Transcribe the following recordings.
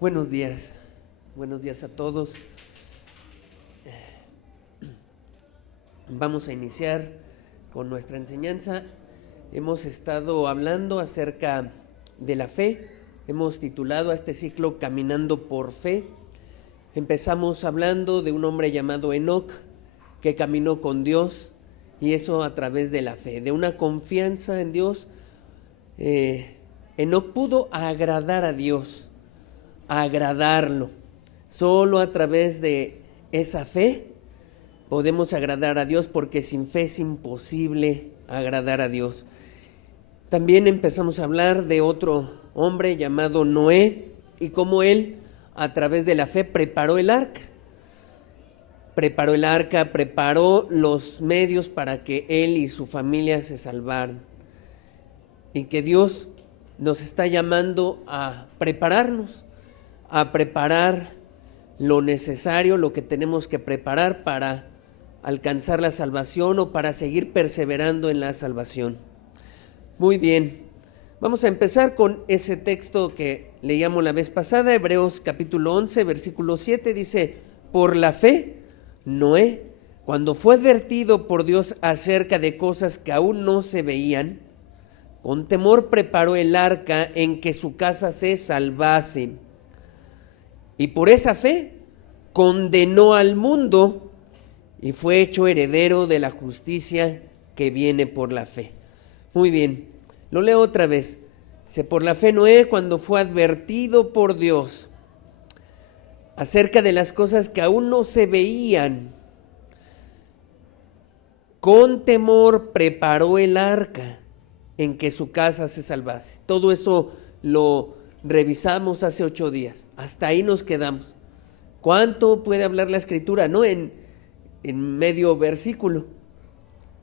Buenos días a todos. Vamos a iniciar con nuestra enseñanza. Hemos estado hablando acerca de la fe. Hemos titulado a este ciclo Caminando por Fe. Empezamos hablando de un hombre llamado Enoc que caminó con Dios, y eso a través de la fe, de una confianza en Dios. Enoc pudo agradar a Dios, agradarlo. Solo a través de esa fe podemos agradar a Dios, porque sin fe es imposible agradar a Dios. También empezamos a hablar de otro hombre llamado Noé, y cómo él a través de la fe preparó el arca, preparó los medios para que él y su familia se salvaran, y que Dios nos está llamando a prepararnos, a preparar lo necesario, lo que tenemos que preparar para alcanzar la salvación o para seguir perseverando en la salvación. Muy bien, vamos a empezar con ese texto que leíamos la vez pasada, Hebreos capítulo 11, versículo 7, dice: por la fe, Noé, cuando fue advertido por Dios acerca de cosas que aún no se veían, con temor preparó el arca en que su casa se salvase. Y por esa fe condenó al mundo y fue hecho heredero de la justicia que viene por la fe. Muy bien, lo leo otra vez. Dice: por la fe Noé, cuando fue advertido por Dios acerca de las cosas que aún no se veían, con temor preparó el arca en que su casa se salvase. Todo eso lo revisamos hace 8 días. Hasta ahí nos quedamos. ¿Cuánto puede hablar la Escritura? No en medio versículo.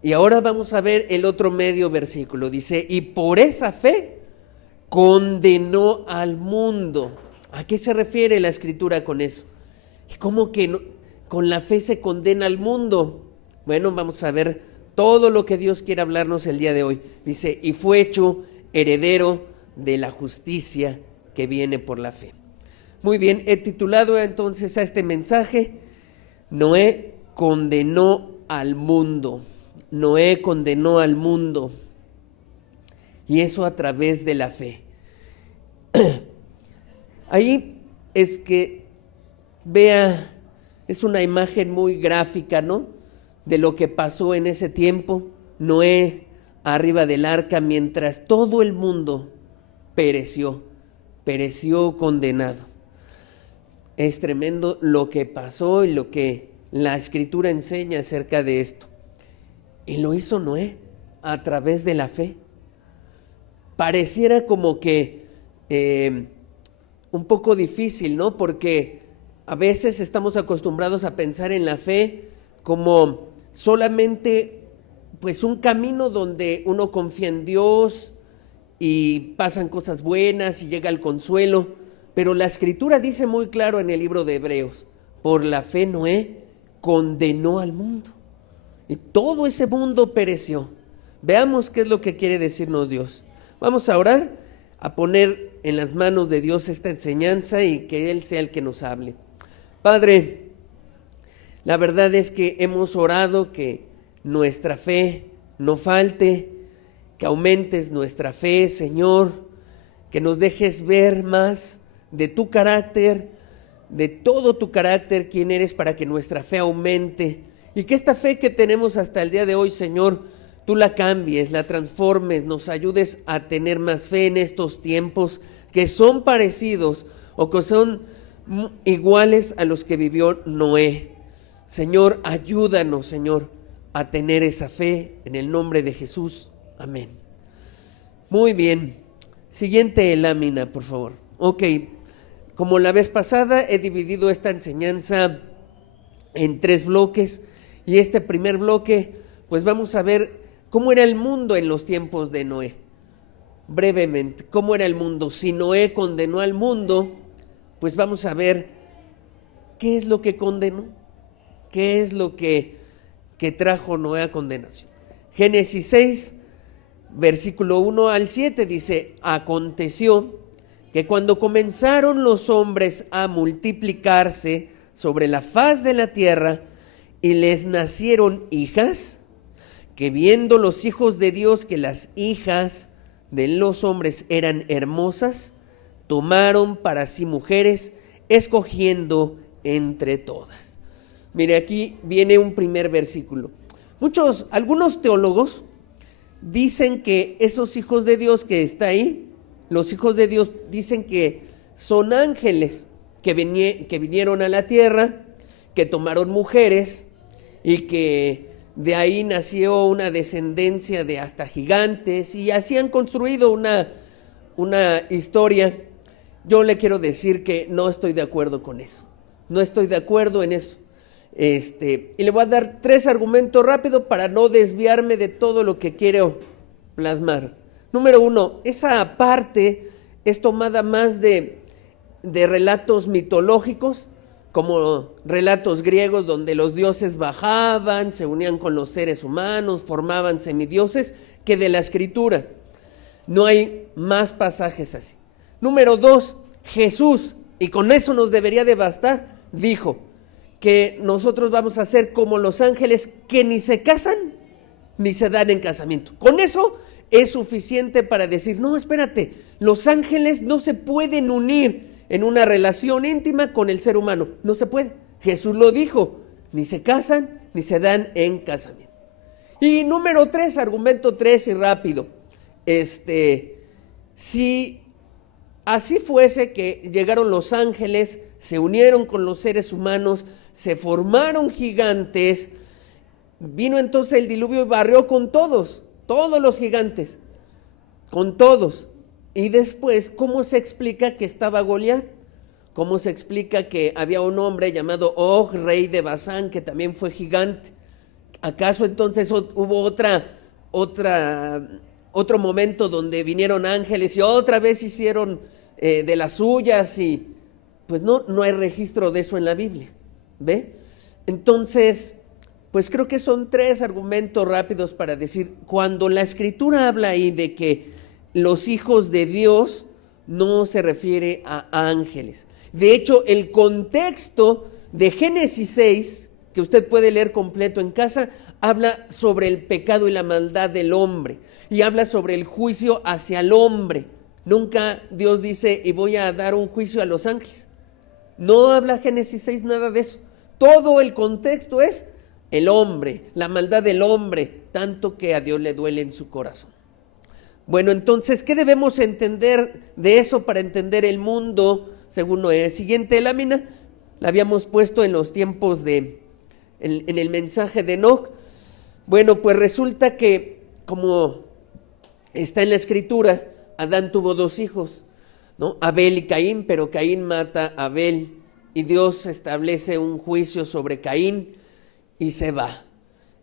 Y ahora vamos a ver el otro medio versículo. Dice: y por esa fe condenó al mundo. ¿A qué se refiere la Escritura con eso? ¿Y cómo que no, con la fe se condena al mundo? Bueno, vamos a ver todo lo que Dios quiere hablarnos el día de hoy. Dice: y fue hecho heredero de la justicia que viene por la fe. Muy bien, he titulado entonces a este mensaje: Noé condenó al mundo. Noé condenó al mundo, y eso a través de la fe. Ahí es que vea, es una imagen muy gráfica, ¿no?, de lo que pasó en ese tiempo. Noé arriba del arca, mientras todo el mundo pereció condenado. Es tremendo lo que pasó y lo que la Escritura enseña acerca de esto. Y lo hizo Noé a través de la fe. Pareciera como que un poco difícil, ¿no? Porque a veces estamos acostumbrados a pensar en la fe como solamente pues un camino donde uno confía en Dios y pasan cosas buenas y llega el consuelo. Pero la Escritura dice muy claro en el libro de Hebreos: por la fe Noé condenó al mundo, y todo ese mundo pereció. Veamos qué es lo que quiere decirnos Dios. Vamos a orar, a poner en las manos de Dios esta enseñanza y que Él sea el que nos hable. Padre, la verdad es que hemos orado que nuestra fe no falte, que aumentes nuestra fe, Señor, que nos dejes ver más de tu carácter, de todo tu carácter, quién eres, para que nuestra fe aumente, y que esta fe que tenemos hasta el día de hoy, Señor, tú la cambies, la transformes, nos ayudes a tener más fe en estos tiempos que son parecidos o que son iguales a los que vivió Noé. Señor, ayúdanos, Señor, a tener esa fe en el nombre de Jesús. Amén. Muy bien. Siguiente lámina, por favor. Ok. Como la vez pasada, he dividido esta enseñanza en 3 bloques. Y este primer bloque, pues vamos a ver cómo era el mundo en los tiempos de Noé. Brevemente, ¿cómo era el mundo? Si Noé condenó al mundo, pues vamos a ver qué es lo que condenó, qué es lo que trajo Noé a condenación. Génesis 6, versículo 1 al 7 dice: aconteció que cuando comenzaron los hombres a multiplicarse sobre la faz de la tierra y les nacieron hijas, que viendo los hijos de Dios que las hijas de los hombres eran hermosas, tomaron para sí mujeres, escogiendo entre todas. Mire, aquí viene un primer versículo. Algunos teólogos dicen que esos hijos de Dios que está ahí, los hijos de Dios dicen que son ángeles que vinieron a la tierra, que tomaron mujeres y que de ahí nació una descendencia de hasta gigantes y así han construido una historia. Yo le quiero decir que no estoy de acuerdo con eso. No estoy de acuerdo en eso. Y le voy a dar 3 argumentos rápidos para no desviarme de todo lo que quiero plasmar. Número 1, esa parte es tomada más de relatos mitológicos, como relatos griegos donde los dioses bajaban, se unían con los seres humanos, formaban semidioses, que de la escritura. No hay más pasajes así. Número 2, Jesús, y con eso nos debería de bastar, dijo que nosotros vamos a ser como los ángeles que ni se casan ni se dan en casamiento. Con eso es suficiente para decir, no, espérate, los ángeles no se pueden unir en una relación íntima con el ser humano, no se puede. Jesús lo dijo, ni se casan ni se dan en casamiento. Y número 3, argumento 3 y rápido, si así fuese que llegaron los ángeles, se unieron con los seres humanos, se formaron gigantes, vino entonces el diluvio y barrió con todos los gigantes, con todos. Y después, ¿cómo se explica que estaba Goliat? ¿Cómo se explica que había un hombre llamado Og, rey de Basán, que también fue gigante? ¿Acaso entonces hubo otro momento donde vinieron ángeles y otra vez hicieron de las suyas? Y pues no hay registro de eso en la Biblia, ¿ve? Entonces, pues creo que son 3 argumentos rápidos para decir, cuando la Escritura habla ahí de que los hijos de Dios, no se refiere a ángeles. De hecho, el contexto de Génesis 6, que usted puede leer completo en casa, habla sobre el pecado y la maldad del hombre, y habla sobre el juicio hacia el hombre. Nunca Dios dice, y voy a dar un juicio a los ángeles. No habla Génesis 6 nada de eso. Todo el contexto es el hombre, la maldad del hombre, tanto que a Dios le duele en su corazón. Bueno, entonces, ¿qué debemos entender de eso para entender el mundo? Según Noé. Siguiente lámina, la habíamos puesto en los tiempos en el mensaje de Enoc. Bueno, pues resulta que, como está en la Escritura, Adán tuvo 2 hijos, ¿no? Abel y Caín, pero Caín mata a Abel y Dios establece un juicio sobre Caín y se va.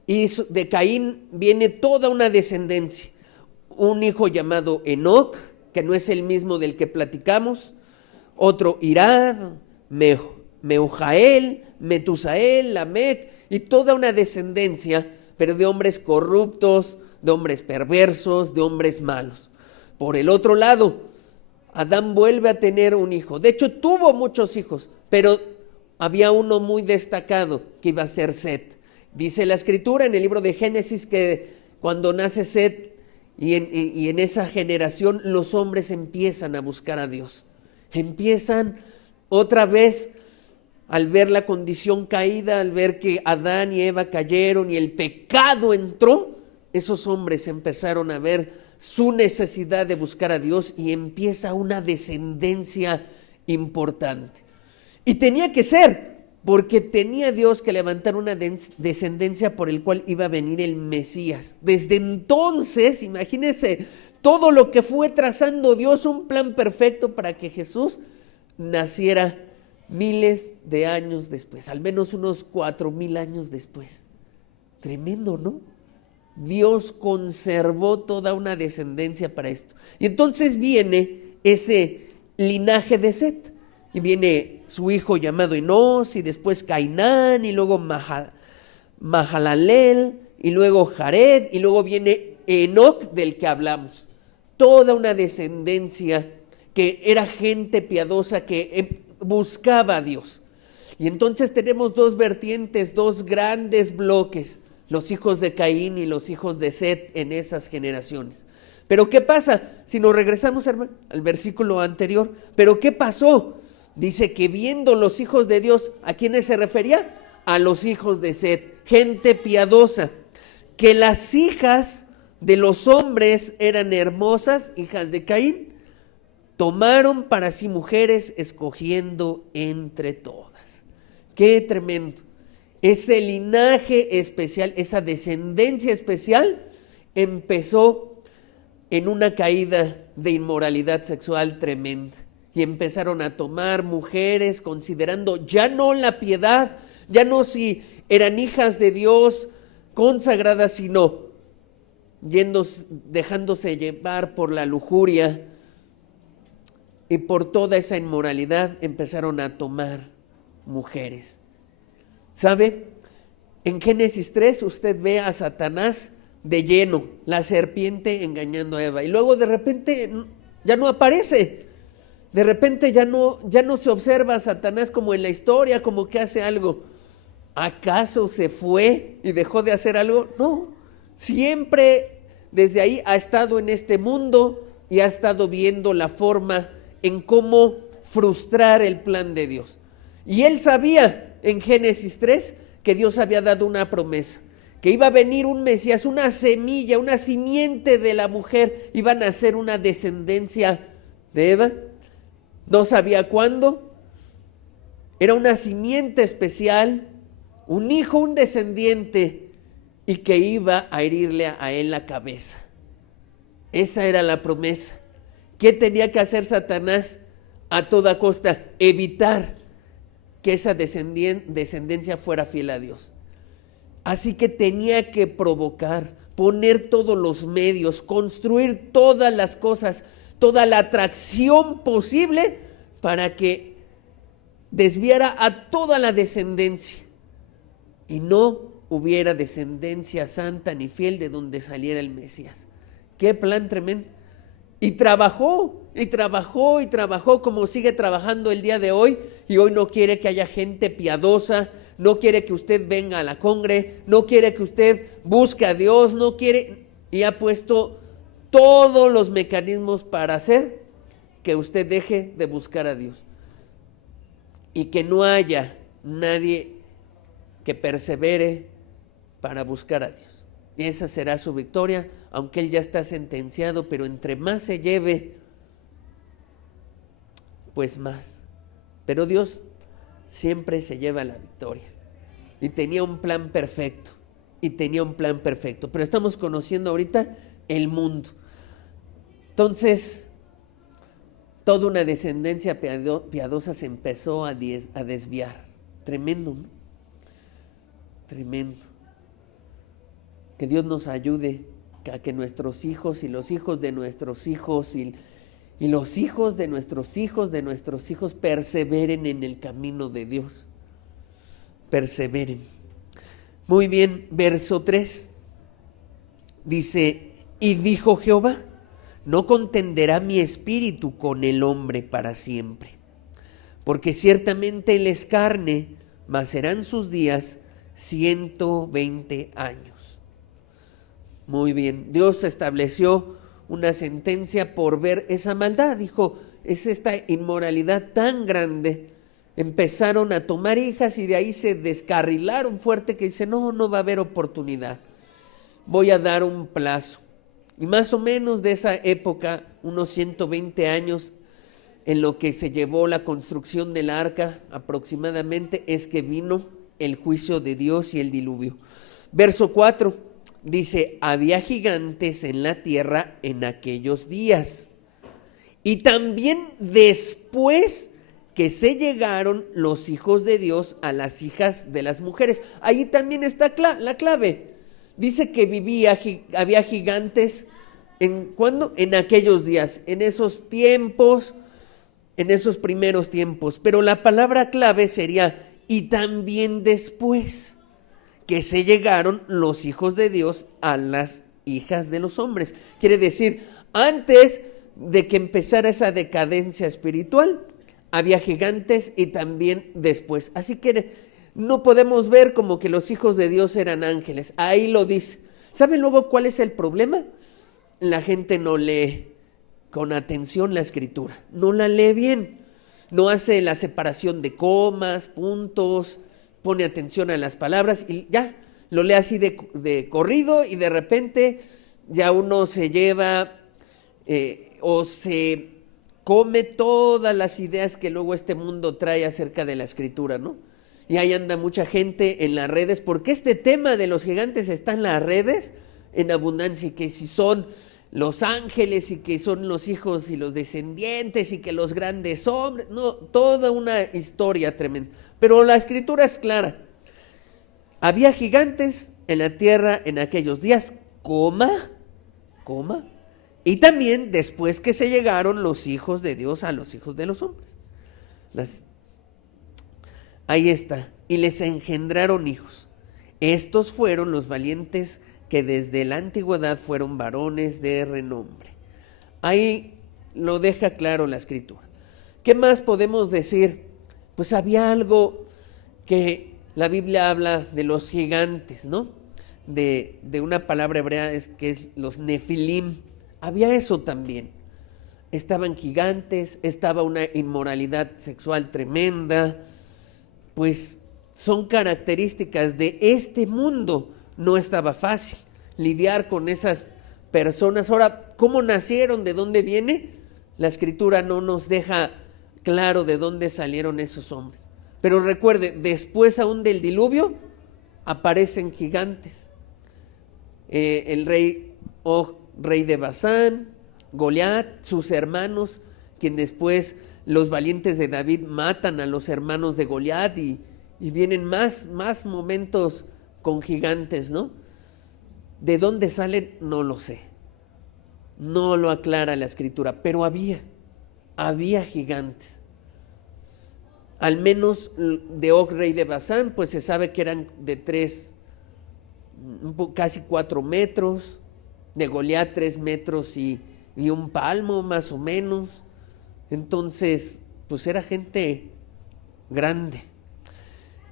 Y de Caín viene toda una descendencia. Un hijo llamado Enoc, que no es el mismo del que platicamos, otro Irad, Meujael, Metusael, Lamec, y toda una descendencia, pero de hombres corruptos, de hombres perversos, de hombres malos. Por el otro lado, Adán vuelve a tener un hijo. De hecho, tuvo muchos hijos, pero había uno muy destacado que iba a ser Set. Dice la Escritura en el libro de Génesis que cuando nace Set, y en esa generación los hombres empiezan a buscar a Dios. Empiezan otra vez, al ver la condición caída, al ver que Adán y Eva cayeron y el pecado entró, esos hombres empezaron a ver su necesidad de buscar a Dios y empieza una descendencia importante. Y tenía que ser, porque tenía Dios que levantar una descendencia por el cual iba a venir el Mesías. Desde entonces, imagínense todo lo que fue trazando Dios, un plan perfecto para que Jesús naciera miles de años después, al menos unos 4,000 años después. Tremendo, ¿no? Dios conservó toda una descendencia para esto. Y entonces viene ese linaje de Set. Y viene su hijo llamado Enos, y después Cainán, y luego Mahalalel, y luego Jared, y luego viene Enoc, del que hablamos. Toda una descendencia que era gente piadosa que buscaba a Dios. Y entonces tenemos dos vertientes, dos grandes bloques, los hijos de Caín y los hijos de Set en esas generaciones. Pero ¿qué pasa? Si nos regresamos al versículo anterior, ¿pero qué pasó? Dice que viendo los hijos de Dios, ¿a quiénes se refería? A los hijos de Set, gente piadosa, que las hijas de los hombres eran hermosas, hijas de Caín, tomaron para sí mujeres escogiendo entre todas. ¡Qué tremendo! Ese linaje especial, esa descendencia especial, empezó en una caída de inmoralidad sexual tremenda. Y empezaron a tomar mujeres considerando ya no la piedad, ya no si eran hijas de Dios consagradas, sino dejándose llevar por la lujuria y por toda esa inmoralidad empezaron a tomar mujeres. ¿Sabe? En Génesis 3 usted ve a Satanás de lleno, la serpiente engañando a Eva, y luego de repente ya no aparece. De repente ya no se observa a Satanás como en la historia, como que hace algo. ¿Acaso se fue y dejó de hacer algo? No, siempre desde ahí ha estado en este mundo y ha estado viendo la forma en cómo frustrar el plan de Dios. Y él sabía en Génesis 3 que Dios había dado una promesa, que iba a venir un Mesías, una semilla, una simiente de la mujer, iba a nacer una descendencia de Eva. No sabía cuándo, era una simiente especial, un hijo, un descendiente, y que iba a herirle a él la cabeza. Esa era la promesa. ¿Qué tenía que hacer Satanás a toda costa? Evitar que esa descendencia fuera fiel a Dios. Así que tenía que provocar, poner todos los medios, construir todas las cosas, toda la atracción posible para que desviara a toda la descendencia y no hubiera descendencia santa ni fiel de donde saliera el Mesías. ¡Qué plan tremendo! Y trabajó como sigue trabajando el día de hoy, y hoy no quiere que haya gente piadosa, no quiere que usted venga a la congre, no quiere que usted busque a Dios, no quiere, y ha puesto todos los mecanismos para hacer que usted deje de buscar a Dios y que no haya nadie que persevere para buscar a Dios. Y esa será su victoria, aunque él ya está sentenciado, pero entre más se lleve, pues más. Pero Dios siempre se lleva la victoria. Y tenía un plan perfecto, pero estamos conociendo ahorita el mundo. Entonces, toda una descendencia piadosa se empezó a desviar. Tremendo, ¿no? Tremendo. Que Dios nos ayude a que nuestros hijos y los hijos de nuestros hijos y los hijos de nuestros hijos perseveren en el camino de Dios. Perseveren. Muy bien, verso 3. Dice, y dijo Jehová, no contenderá mi espíritu con el hombre para siempre, porque ciertamente él es carne, mas serán sus días 120 años. Muy bien, Dios estableció una sentencia por ver esa maldad. Dijo, es esta inmoralidad tan grande. Empezaron a tomar hijas y de ahí se descarrilaron fuerte, que dice, no va a haber oportunidad. Voy a dar un plazo. Y más o menos de esa época, unos 120 años, en lo que se llevó la construcción del arca aproximadamente, es que vino el juicio de Dios y el diluvio. Verso 4. Dice, había gigantes en la tierra en aquellos días, y también después que se llegaron los hijos de Dios a las hijas de las mujeres. Ahí también está la clave. Dice que había gigantes, ¿cuándo? En aquellos días, en esos tiempos, en esos primeros tiempos. Pero la palabra clave sería, y también después que se llegaron los hijos de Dios a las hijas de los hombres. Quiere decir, antes de que empezara esa decadencia espiritual, había gigantes y también después. Así que no podemos ver como que los hijos de Dios eran ángeles. Ahí lo dice. ¿Saben luego cuál es el problema? La gente no lee con atención la escritura, no la lee bien, no hace la separación de comas, puntos, pone atención a las palabras y ya, lo lee así de corrido y de repente ya uno se lleva o se come todas las ideas que luego este mundo trae acerca de la escritura, ¿no? Y ahí anda mucha gente en las redes, porque este tema de los gigantes está en las redes en abundancia, y que si son los ángeles y que son los hijos y los descendientes y que los grandes hombres, no, toda una historia tremenda. Pero la escritura es clara. Había gigantes en la tierra en aquellos días, y también después que se llegaron los hijos de Dios a los hijos de los hombres. Ahí está. Y les engendraron hijos. Estos fueron los valientes que desde la antigüedad fueron varones de renombre. Ahí lo deja claro la escritura. ¿Qué más podemos decir? Pues había algo que la Biblia habla de los gigantes, ¿no? De una palabra hebrea que es los nefilim. Había eso también. Estaban gigantes, estaba una inmoralidad sexual tremenda, pues son características de este mundo. No estaba fácil lidiar con esas personas. Ahora, ¿cómo nacieron? ¿De dónde viene? La escritura no nos deja claro de dónde salieron esos hombres. Pero recuerde, después aún del diluvio aparecen gigantes. El rey Og, rey de Basán, Goliat, sus hermanos, quien después los valientes de David matan a los hermanos de Goliat y vienen más momentos con gigantes, ¿no? ¿De dónde salen? No lo sé. No lo aclara la escritura, pero había gigantes. Al menos de Og, rey de Basán, pues se sabe que eran de casi 4 metros, de Goliat 3 metros y un palmo más o menos. Entonces, pues era gente grande.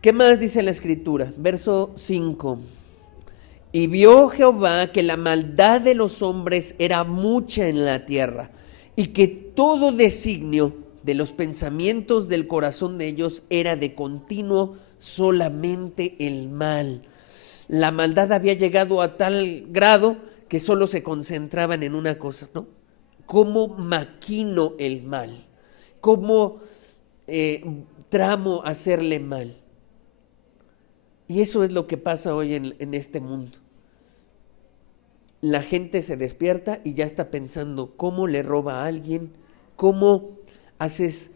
¿Qué más dice la escritura? Verso 5. Y vio Jehová que la maldad de los hombres era mucha en la tierra, y que todo designio de los pensamientos del corazón de ellos era de continuo solamente el mal. La maldad había llegado a tal grado que solo se concentraban en una cosa, ¿no? ¿Cómo maquino el mal? ¿Cómo tramo hacerle mal? Y eso es lo que pasa hoy en este mundo. La gente se despierta y ya está pensando cómo le roba a alguien, cómo haces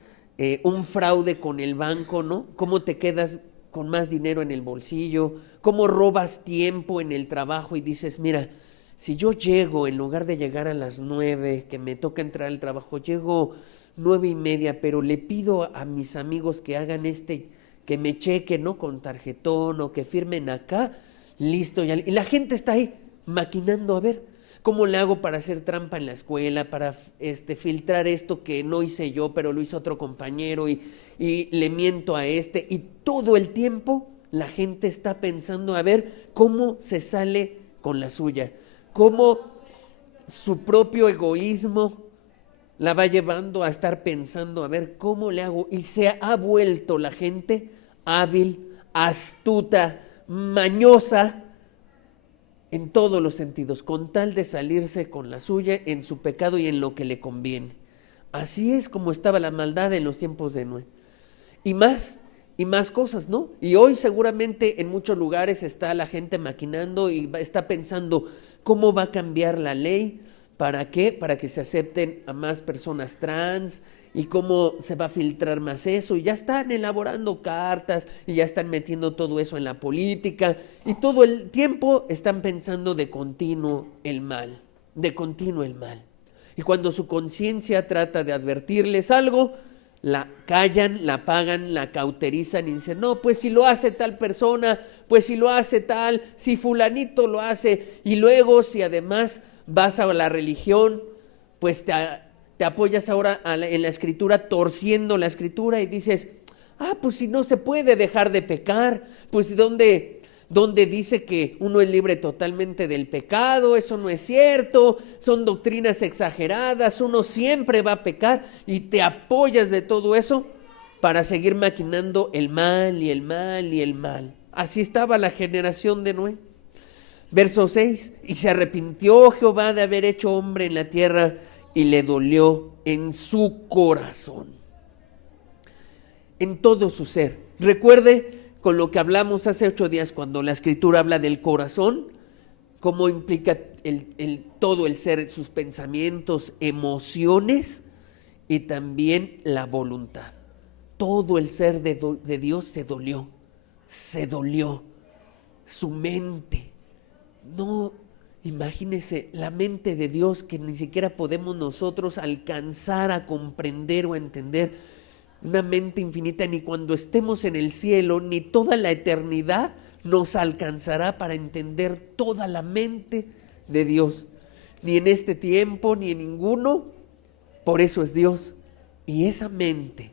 un fraude con el banco, ¿no? Cómo te quedas con más dinero en el bolsillo, cómo robas tiempo en el trabajo y dices, mira, si yo llego, en lugar de llegar a las 9, que me toca entrar al trabajo, llego 9:30, pero le pido a mis amigos que hagan que me chequen, ¿no? Con tarjetón o que firmen acá, listo. Y la gente está ahí maquinando, a ver, ¿cómo le hago para hacer trampa en la escuela, para filtrar esto que no hice yo, pero lo hizo otro compañero y le miento a y todo el tiempo la gente está pensando a ver cómo se sale con la suya, cómo su propio egoísmo la va llevando a estar pensando a ver cómo le hago, y se ha vuelto la gente hábil, astuta, mañosa en todos los sentidos, con tal de salirse con la suya en su pecado y en lo que le conviene. Así es como estaba la maldad en los tiempos de Noé. Y más cosas, ¿no? Y hoy seguramente en muchos lugares está la gente maquinando y está pensando cómo va a cambiar la ley. ¿Para qué? Para que se acepten a más personas trans, y cómo se va a filtrar más eso, y ya están elaborando cartas y ya están metiendo todo eso en la política, y todo el tiempo están pensando de continuo el mal. Y cuando su conciencia trata de advertirles algo, la callan, la apagan, la cauterizan y dicen, no, pues si lo hace tal persona, pues si lo hace tal, si fulanito lo hace, y luego si además vas a la religión, pues te apoyas ahora en la escritura, torciendo la escritura y dices, pues si no se puede dejar de pecar, pues ¿dónde dice que uno es libre totalmente del pecado? Eso no es cierto, son doctrinas exageradas, uno siempre va a pecar, y te apoyas de todo eso para seguir maquinando el mal y el mal y el mal. Así estaba la generación de Noé. Verso 6, y se arrepintió Jehová de haber hecho hombre en la tierra, y le dolió en su corazón, en todo su ser. Recuerde con lo que hablamos hace 8 días, cuando la escritura habla del corazón, cómo implica todo el ser, sus pensamientos, emociones y también la voluntad. Todo el ser de Dios se dolió, su mente. No, imagínese la mente de Dios, que ni siquiera podemos nosotros alcanzar a comprender o a entender. Una mente infinita, ni cuando estemos en el cielo, ni toda la eternidad nos alcanzará para entender toda la mente de Dios. Ni en este tiempo, ni en ninguno. Por eso es Dios. Y esa mente,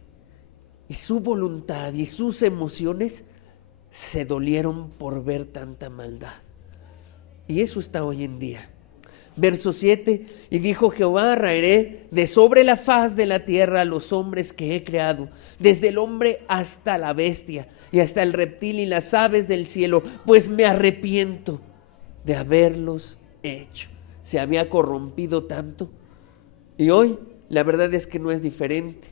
y su voluntad, y sus emociones, se dolieron por ver tanta maldad. Y eso está hoy en día. Verso 7, y dijo Jehová, raeré de sobre la faz de la tierra a los hombres que he creado, desde el hombre hasta la bestia, y hasta el reptil y las aves del cielo, pues me arrepiento de haberlos hecho. Se había corrompido tanto, y hoy la verdad es que no es diferente.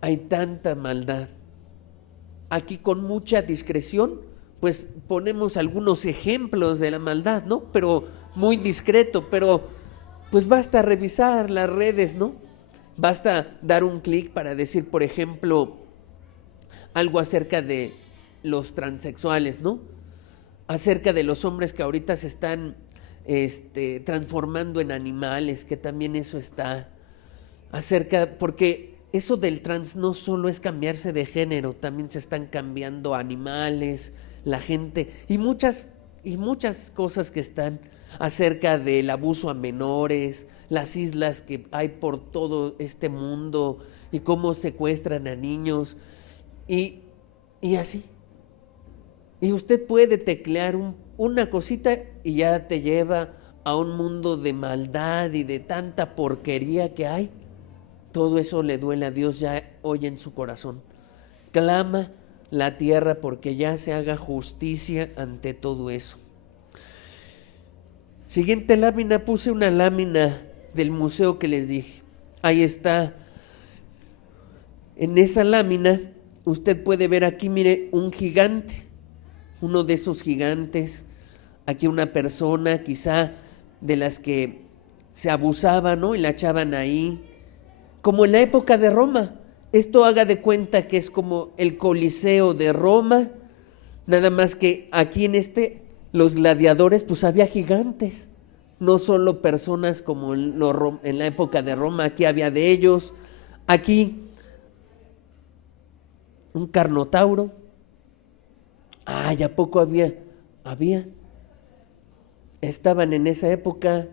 Hay tanta maldad. Aquí, con mucha discreción, pues ponemos algunos ejemplos de la maldad, ¿no? Pero muy discreto, pero pues basta revisar las redes, ¿no? Basta dar un clic para decir, por ejemplo, algo acerca de los transexuales, ¿no? Acerca de los hombres que ahorita se están transformando en animales, que también eso está. Porque eso del trans no solo es cambiarse de género, también se están cambiando animales, la gente, y muchas cosas que están acerca del abuso a menores, las islas que hay por todo este mundo, y cómo secuestran a niños, y así. Y usted puede teclear una cosita y ya te lleva a un mundo de maldad y de tanta porquería que hay. Todo eso le duele a Dios ya hoy en su corazón. Clama la tierra porque ya se haga justicia ante todo eso. Siguiente lámina, puse una lámina del museo que les dije. Ahí está. En esa lámina usted puede ver aquí, mire, un gigante, uno de esos gigantes. Aquí una persona quizá de las que se abusaba, ¿no? Y la echaban ahí, como en la época de Roma. Esto haga de cuenta que es como el Coliseo de Roma, nada más que aquí en los gladiadores, pues había gigantes, no solo personas como en la época de Roma. Aquí había de ellos. Aquí un carnotauro. ¿A poco había? Estaban en esa época.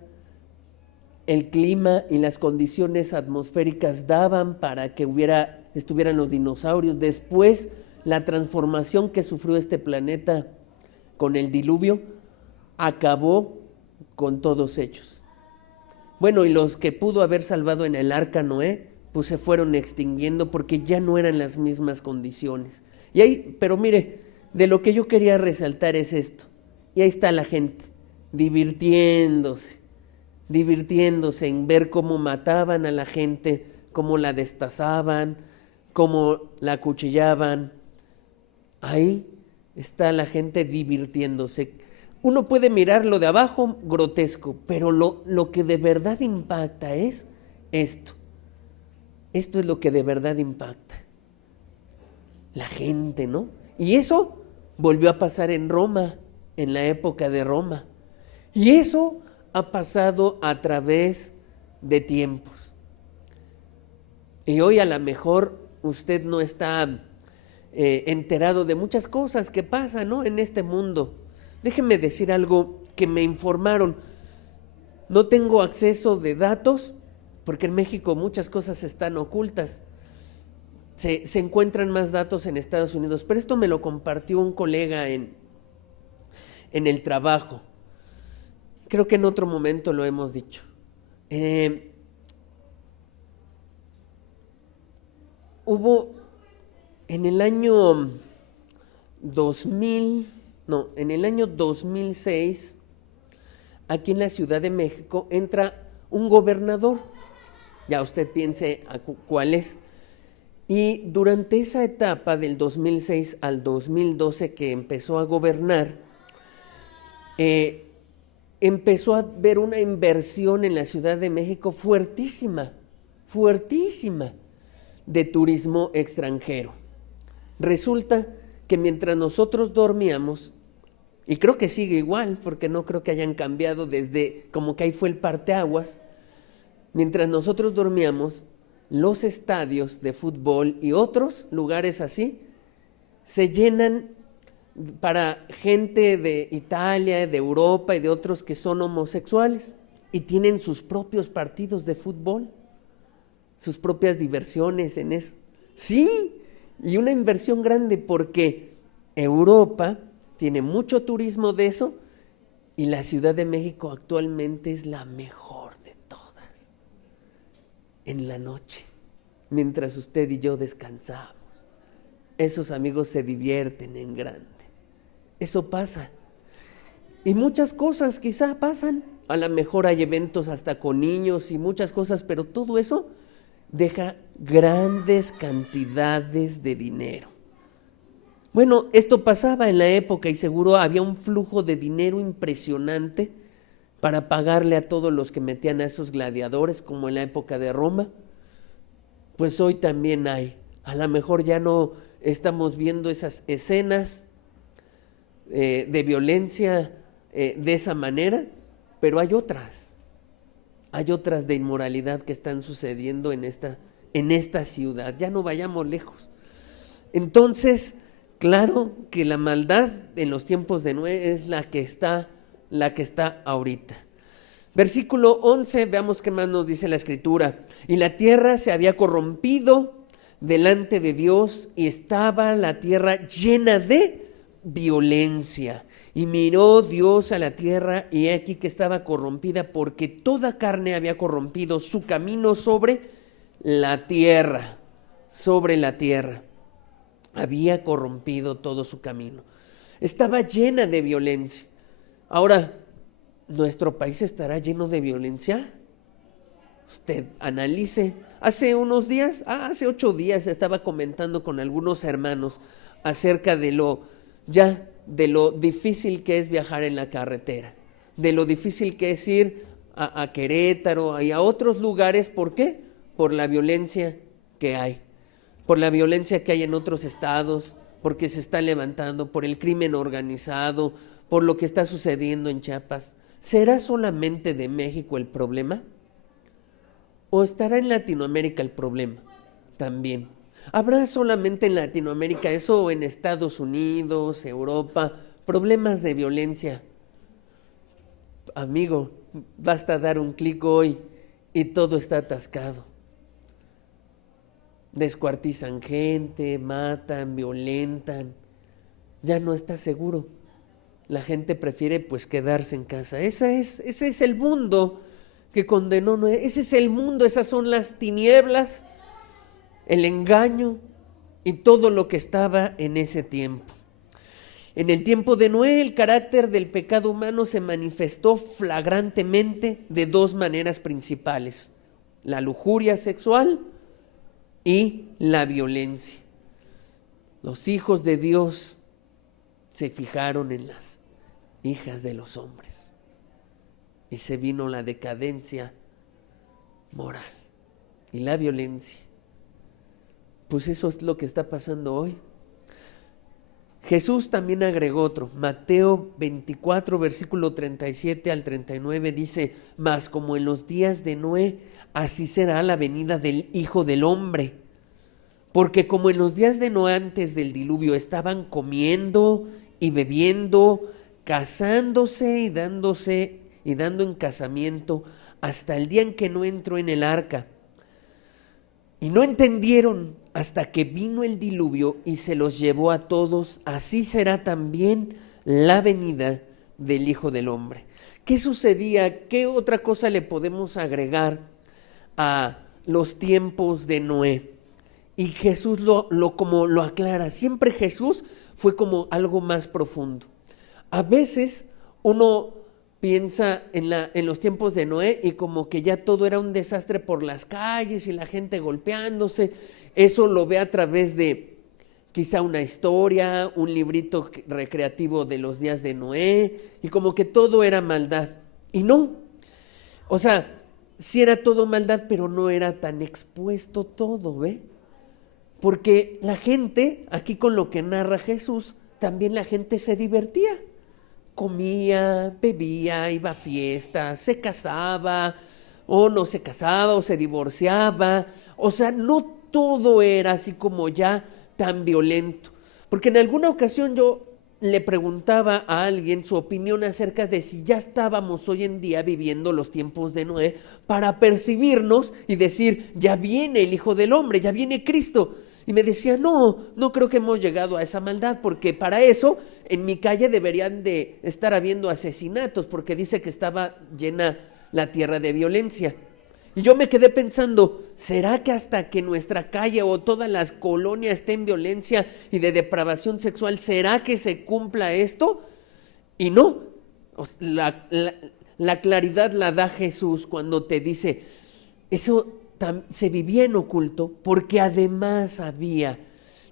El clima y las condiciones atmosféricas daban para que estuvieran los dinosaurios. Después, la transformación que sufrió este planeta con el diluvio acabó con todos ellos. Bueno, y los que pudo haber salvado en el arca Noé, pues se fueron extinguiendo porque ya no eran las mismas condiciones. Pero mire, de lo que yo quería resaltar es esto. Y ahí está la gente, divirtiéndose en ver cómo mataban a la gente, cómo la destazaban, cómo la acuchillaban. Ahí está la gente divirtiéndose. Uno puede mirarlo de abajo, grotesco, pero lo que de verdad impacta es esto. Esto es lo que de verdad impacta. La gente, ¿no? Y eso volvió a pasar en Roma, en la época de Roma. Y eso ha pasado a través de tiempos. Y hoy a lo mejor usted no está enterado de muchas cosas que pasan, ¿no?, en este mundo. Déjeme decir algo que me informaron. No tengo acceso de datos, porque en México muchas cosas están ocultas. Se encuentran más datos en Estados Unidos, pero esto me lo compartió un colega en el trabajo. Creo que en otro momento lo hemos dicho. Hubo en el año 2006, aquí en la Ciudad de México, entra un gobernador. Ya usted piense cuál es. Y durante esa etapa del 2006 al 2012 que empezó a gobernar, empezó a haber una inversión en la Ciudad de México fuertísima, fuertísima, de turismo extranjero. Resulta que mientras nosotros dormíamos, y creo que sigue igual, porque no creo que hayan cambiado desde como que ahí fue el parteaguas, mientras nosotros dormíamos, los estadios de fútbol y otros lugares así se llenan para gente de Italia, de Europa y de otros que son homosexuales y tienen sus propios partidos de fútbol, sus propias diversiones en eso. Sí, y una inversión grande porque Europa tiene mucho turismo de eso y la Ciudad de México actualmente es la mejor de todas. En la noche, mientras usted y yo descansamos, esos amigos se divierten en grande. Eso pasa. Y muchas cosas quizá pasan. A lo mejor hay eventos hasta con niños y muchas cosas, pero todo eso deja grandes cantidades de dinero. Bueno, esto pasaba en la época y seguro había un flujo de dinero impresionante para pagarle a todos los que metían a esos gladiadores, como en la época de Roma. Pues hoy también hay. A lo mejor ya no estamos viendo esas escenas de violencia de esa manera, pero hay otras de inmoralidad que están sucediendo en esta ciudad. Ya no vayamos lejos. Entonces, claro que la maldad en los tiempos de Noé es la que está ahorita. Versículo 11, veamos qué más nos dice la Escritura. Y la tierra se había corrompido delante de Dios y estaba la tierra llena de violencia. Y miró Dios a la tierra y he aquí que estaba corrompida porque toda carne había corrompido su camino sobre la tierra. Había corrompido todo su camino. Estaba llena de violencia. Ahora, ¿nuestro país estará lleno de violencia? Usted analice. Hace 8 días estaba comentando con algunos hermanos acerca de lo difícil que es viajar en la carretera, de lo difícil que es ir a Querétaro y a otros lugares. ¿Por qué? Por la violencia que hay, en otros estados, porque se está levantando, por el crimen organizado, por lo que está sucediendo en Chiapas. ¿Será solamente de México el problema? ¿O estará en Latinoamérica el problema también? ¿Habrá solamente en Latinoamérica eso o en Estados Unidos, Europa, problemas de violencia? Amigo, basta dar un clic hoy y todo está atascado. Descuartizan gente, matan, violentan. Ya no está seguro. La gente prefiere pues quedarse en casa. Ese es el mundo que condenó Noé. Ese es el mundo, esas son las tinieblas, el engaño y todo lo que estaba en ese tiempo. En el tiempo de Noé, el carácter del pecado humano se manifestó flagrantemente de 2 maneras principales: la lujuria sexual y la violencia. Los hijos de Dios se fijaron en las hijas de los hombres y se vino la decadencia moral y la violencia. Pues eso es lo que está pasando hoy. Jesús también agregó otro. Mateo 24, versículo 37 al 39 dice: mas como en los días de Noé, así será la venida del Hijo del Hombre. Porque como en los días de Noé antes del diluvio estaban comiendo y bebiendo, casándose y dando en casamiento hasta el día en que no entró en el arca. Y no entendieron hasta que vino el diluvio y se los llevó a todos. Así será también la venida del Hijo del Hombre. ¿Qué sucedía? ¿Qué otra cosa le podemos agregar a los tiempos de Noé? Y Jesús como lo aclara. Siempre Jesús fue como algo más profundo. A veces uno piensa en los tiempos de Noé y como que ya todo era un desastre por las calles y la gente golpeándose. Eso lo ve a través de quizá una historia, un librito recreativo de los días de Noé, y como que todo era maldad. Y no, o sea, sí era todo maldad, pero no era tan expuesto todo, ¿ve? Porque la gente, aquí con lo que narra Jesús, también la gente se divertía. Comía, bebía, iba a fiestas, se casaba, o no se casaba, o se divorciaba. O sea, no todo era así como ya tan violento. Porque en alguna ocasión yo le preguntaba a alguien su opinión acerca de si ya estábamos hoy en día viviendo los tiempos de Noé para percibirnos y decir, ya viene el Hijo del Hombre, ya viene Cristo. Y me decía, no creo que hemos llegado a esa maldad, porque para eso en mi calle deberían de estar habiendo asesinatos, porque dice que estaba llena la tierra de violencia. Y yo me quedé pensando, ¿será que hasta que nuestra calle o todas las colonias estén en violencia y de depravación sexual, será que se cumpla esto? Y no, la claridad la da Jesús cuando te dice, eso se vivía en oculto porque además había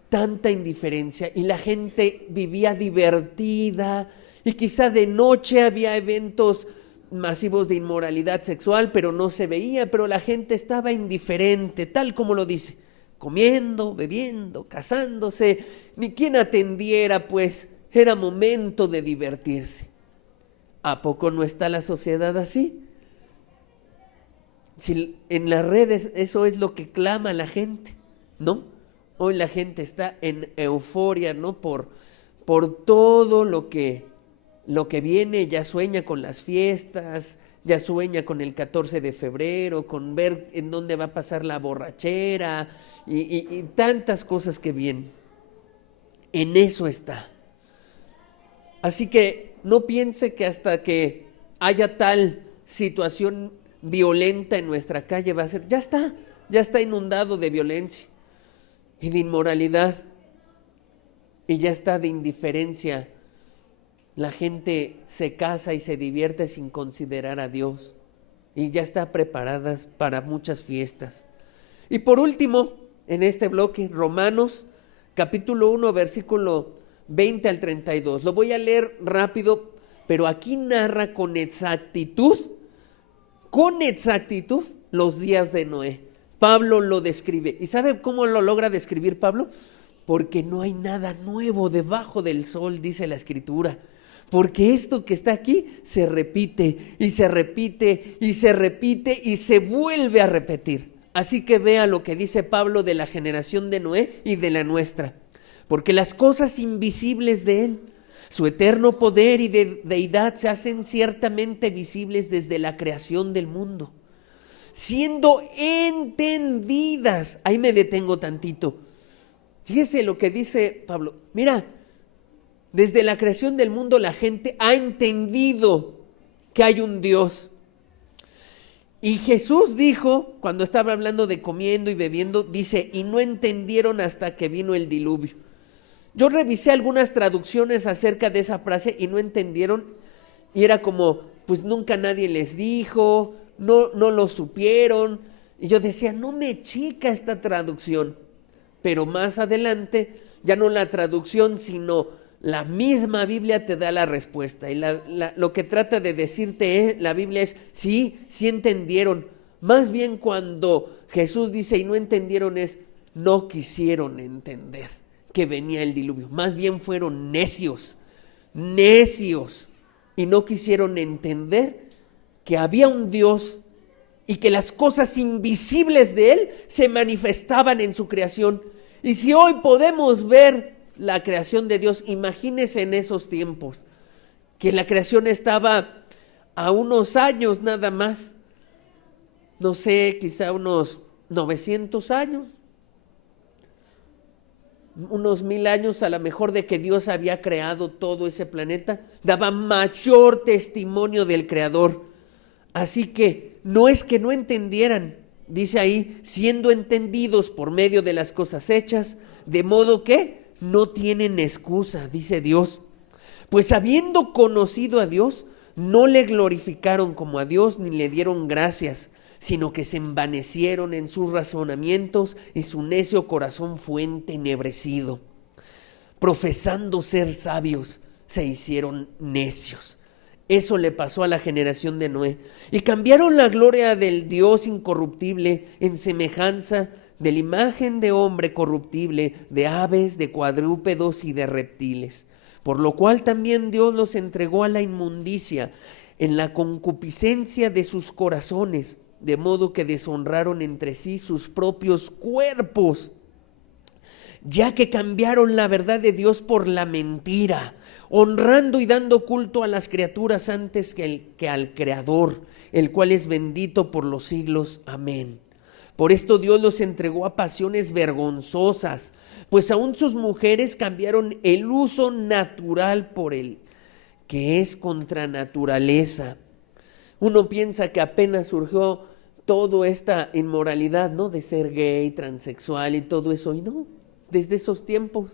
tanta indiferencia y la gente vivía divertida y quizá de noche había eventos masivos de inmoralidad sexual, pero no se veía, pero la gente estaba indiferente, tal como lo dice, comiendo, bebiendo, casándose, ni quien atendiera, pues era momento de divertirse. ¿A poco no está la sociedad así? Si en las redes eso es lo que clama la gente, ¿no? Hoy la gente está en euforia, ¿no? Por todo lo que viene, ya sueña con las fiestas, ya sueña con el 14 de febrero, con ver en dónde va a pasar la borrachera y tantas cosas que vienen. En eso está. Así que no piense que hasta que haya tal situación violenta en nuestra calle va a ser, ya está inundado de violencia y de inmoralidad y ya está de indiferencia. La gente se casa y se divierte sin considerar a Dios y ya está preparada para muchas fiestas. Y por último, en este bloque, Romanos capítulo 1, versículo 20 al 32. Lo voy a leer rápido, pero aquí narra con exactitud los días de Noé. Pablo lo describe. ¿Y sabe cómo lo logra describir Pablo? Porque no hay nada nuevo debajo del sol, dice la Escritura. Porque esto que está aquí se repite y se repite y se repite y se vuelve a repetir. Así que vea lo que dice Pablo de la generación de Noé y de la nuestra. Porque las cosas invisibles de él, su eterno poder y deidad se hacen ciertamente visibles desde la creación del mundo, siendo entendidas. Ahí me detengo tantito. Fíjese lo que dice Pablo. Mira, desde la creación del mundo la gente ha entendido que hay un Dios. Y Jesús dijo, cuando estaba hablando de comiendo y bebiendo, dice, y no entendieron hasta que vino el diluvio. Yo revisé algunas traducciones acerca de esa frase y no entendieron, y era como, pues nunca nadie les dijo, no lo supieron, y yo decía, no me chica esta traducción, pero más adelante, ya no la traducción, sino la misma Biblia te da la respuesta, y lo que trata de decirte la Biblia es, sí entendieron, más bien cuando Jesús dice y no entendieron es, no quisieron entender que venía el diluvio, más bien fueron necios, y no quisieron entender que había un Dios y que las cosas invisibles de Él se manifestaban en su creación. Y si hoy podemos ver la creación de Dios, imagínese en esos tiempos, que la creación estaba a unos años nada más, no sé, quizá unos 900 años, unos 1000 años a lo mejor de que Dios había creado todo ese planeta, daba mayor testimonio del Creador. Así que no es que no entendieran, dice ahí, siendo entendidos por medio de las cosas hechas, de modo que no tienen excusa, dice Dios. Pues habiendo conocido a Dios, no le glorificaron como a Dios ni le dieron gracias, sino que se envanecieron en sus razonamientos y su necio corazón fue entenebrecido. Profesando ser sabios, se hicieron necios. Eso le pasó a la generación de Noé. Y cambiaron la gloria del Dios incorruptible en semejanza de la imagen de hombre corruptible, de aves, de cuadrúpedos y de reptiles. Por lo cual también Dios los entregó a la inmundicia en la concupiscencia de sus corazones, de modo que deshonraron entre sí sus propios cuerpos, ya que cambiaron la verdad de Dios por la mentira, honrando y dando culto a las criaturas antes que al Creador, el cual es bendito por los siglos. Amén. Por esto Dios los entregó a pasiones vergonzosas, pues aún sus mujeres cambiaron el uso natural por el que es contra naturaleza. Uno piensa que apenas surgió toda esta inmoralidad, ¿no? De ser gay, transexual y todo eso, y no, desde esos tiempos,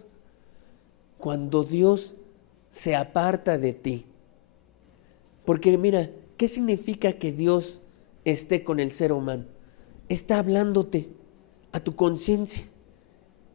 cuando Dios se aparta de ti. Porque mira, ¿qué significa que Dios esté con el ser humano? Está hablándote a tu conciencia,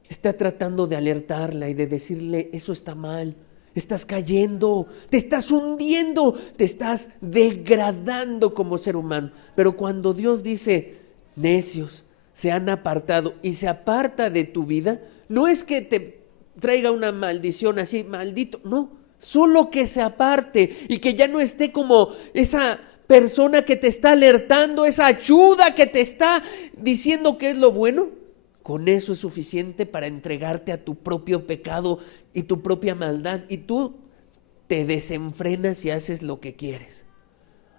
está tratando de alertarla y de decirle, eso está mal, estás cayendo, te estás hundiendo, te estás degradando como ser humano. Pero cuando Dios dice, necios, se han apartado y se aparta de tu vida, no es que te traiga una maldición así, maldito, no, solo que se aparte y que ya no esté como esa persona que te está alertando, esa ayuda que te está diciendo que es lo bueno. Con eso es suficiente para entregarte a tu propio pecado y tu propia maldad, y tú te desenfrenas y haces lo que quieres.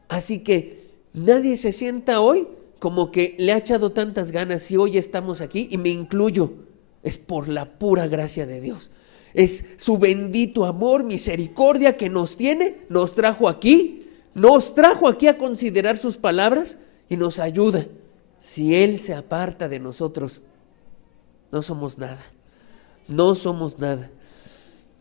Así que nadie se sienta hoy como que le ha echado tantas ganas y hoy estamos aquí, y me incluyo, es por la pura gracia de Dios. Es su bendito amor, misericordia que nos tiene, nos trajo aquí a considerar sus palabras y nos ayuda. Si Él se aparta de nosotros, no somos nada, no somos nada.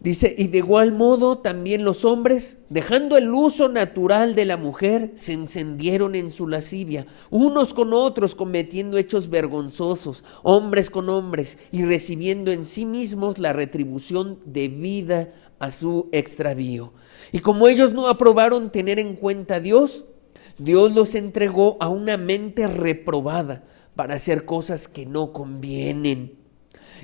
Dice, y de igual modo también los hombres, dejando el uso natural de la mujer, se encendieron en su lascivia, unos con otros cometiendo hechos vergonzosos, hombres con hombres, y recibiendo en sí mismos la retribución debida a su extravío. Y como ellos no aprobaron tener en cuenta a Dios, Dios los entregó a una mente reprobada para hacer cosas que no convienen,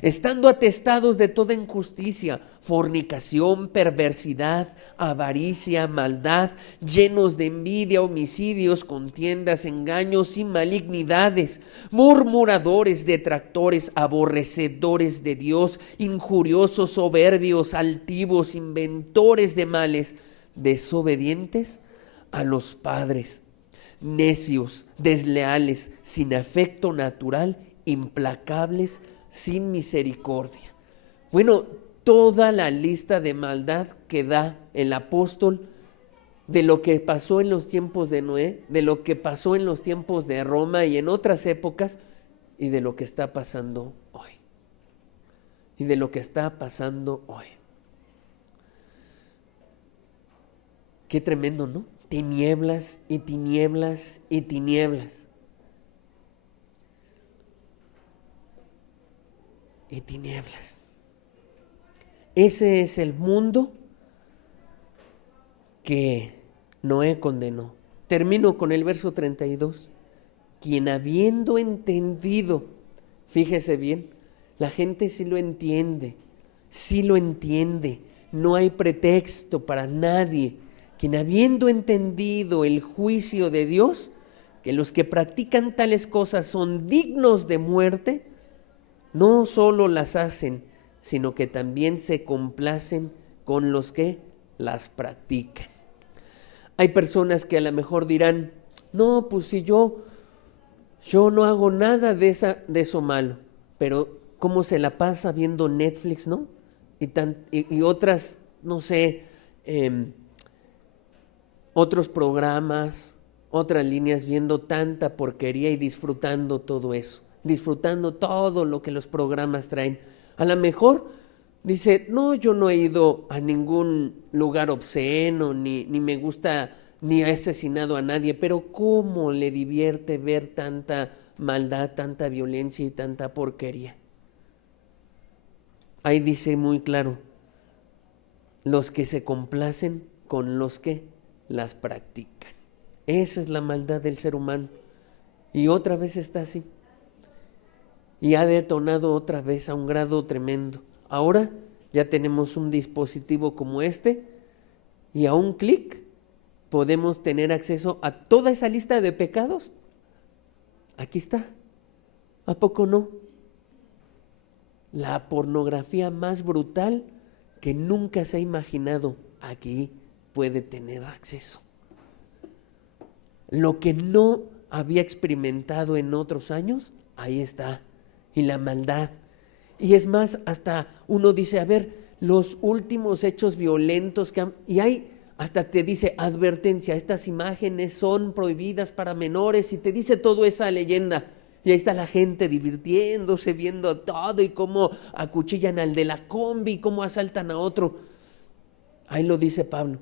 estando atestados de toda injusticia, fornicación, perversidad, avaricia, maldad, llenos de envidia, homicidios, contiendas, engaños y malignidades, murmuradores, detractores, aborrecedores de Dios, injuriosos, soberbios, altivos, inventores de males, desobedientes a los padres, necios, desleales, sin afecto natural, implacables, sin misericordia. Bueno, toda la lista de maldad que da el apóstol de lo que pasó en los tiempos de Noé, de lo que pasó en los tiempos de Roma y en otras épocas, y de lo que está pasando hoy. Y de lo que está pasando hoy. Qué tremendo, ¿no? Tinieblas y tinieblas y tinieblas. Y tinieblas. Ese es el mundo que Noé condenó. Termino con el verso 32. Quien habiendo entendido, fíjese bien, la gente sí lo entiende, no hay pretexto para nadie. Quien habiendo entendido el juicio de Dios, que los que practican tales cosas son dignos de muerte, no solo las hacen, sino que también se complacen con los que las practican. Hay personas que a lo mejor dirán, no, pues si yo no hago nada de eso malo, pero cómo se la pasa viendo Netflix, ¿no? Y otras, no sé, otros programas, otras líneas, viendo tanta porquería y disfrutando todo eso, disfrutando todo lo que los programas traen. A lo mejor dice, no, yo no he ido a ningún lugar obsceno, ni me gusta, ni he asesinado a nadie, pero ¿cómo le divierte ver tanta maldad, tanta violencia y tanta porquería? Ahí dice muy claro, los que se complacen con los que las practican. Esa es la maldad del ser humano. Y otra vez está así. Y ha detonado otra vez a un grado tremendo. Ahora ya tenemos un dispositivo como este y a un clic podemos tener acceso a toda esa lista de pecados. Aquí está. ¿A poco no? La pornografía más brutal que nunca se ha imaginado, aquí puede tener acceso. Lo que no había experimentado en otros años, ahí está. Y la maldad. Y es más, hasta uno dice, a ver, los últimos hechos violentos que han... Y hay, hasta te dice, advertencia, estas imágenes son prohibidas para menores, y te dice toda esa leyenda. Y ahí está la gente divirtiéndose, viendo todo, y cómo acuchillan al de la combi, y cómo asaltan a otro. Ahí lo dice Pablo.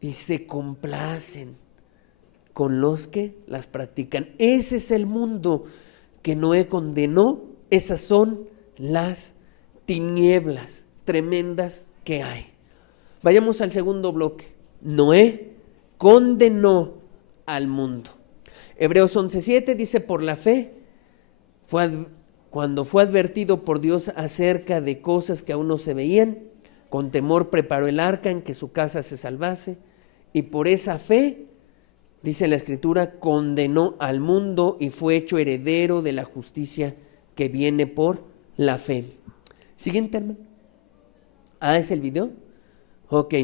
Y se complacen con los que las practican. Ese es el mundo que Noé condenó. Esas son las tinieblas tremendas que hay. Vayamos al segundo bloque. Noé condenó al mundo. Hebreos 11:7 dice, por la fe, cuando fue advertido por Dios acerca de cosas que aún no se veían, con temor preparó el arca en que su casa se salvase, y por esa fe, dice la Escritura, condenó al mundo y fue hecho heredero de la justicia que viene por la fe. Siguiente, hermano. ¿Es el video? Ok.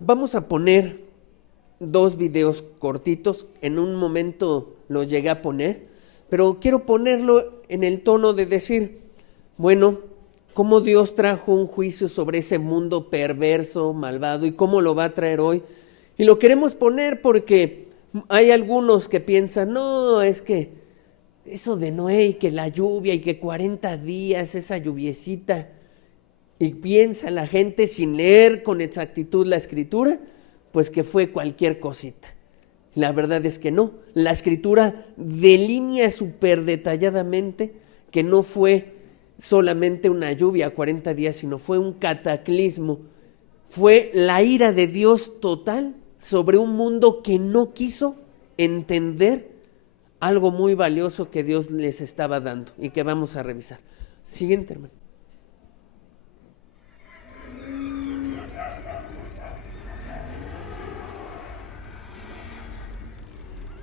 Vamos a poner 2 videos cortitos. En un momento los llegué a poner, pero quiero ponerlo en el tono de decir, bueno, cómo Dios trajo un juicio sobre ese mundo perverso, malvado, y cómo lo va a traer hoy. Y lo queremos poner porque hay algunos que piensan, no, es que eso de Noé y que la lluvia y que 40 días, esa lluviecita, y piensa la gente sin leer con exactitud la Escritura, pues que fue cualquier cosita. La verdad es que no. La Escritura delinea súper detalladamente que no fue solamente una lluvia 40 días, sino fue un cataclismo. Fue la ira de Dios total sobre un mundo que no quiso entender algo muy valioso que Dios les estaba dando y que vamos a revisar. Siguiente, hermano.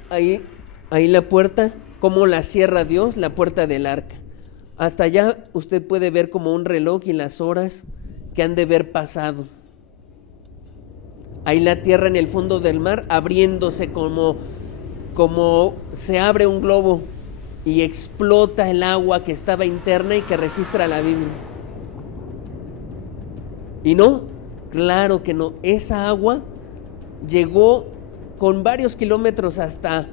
Ahí la puerta, cómo la cierra Dios, la puerta del arca. Hasta allá usted puede ver como un reloj y las horas que han de haber pasado. Ahí la tierra en el fondo del mar abriéndose como se abre un globo y explota el agua que estaba interna y que registra la Biblia. Y no, claro que no, esa agua llegó con varios kilómetros hasta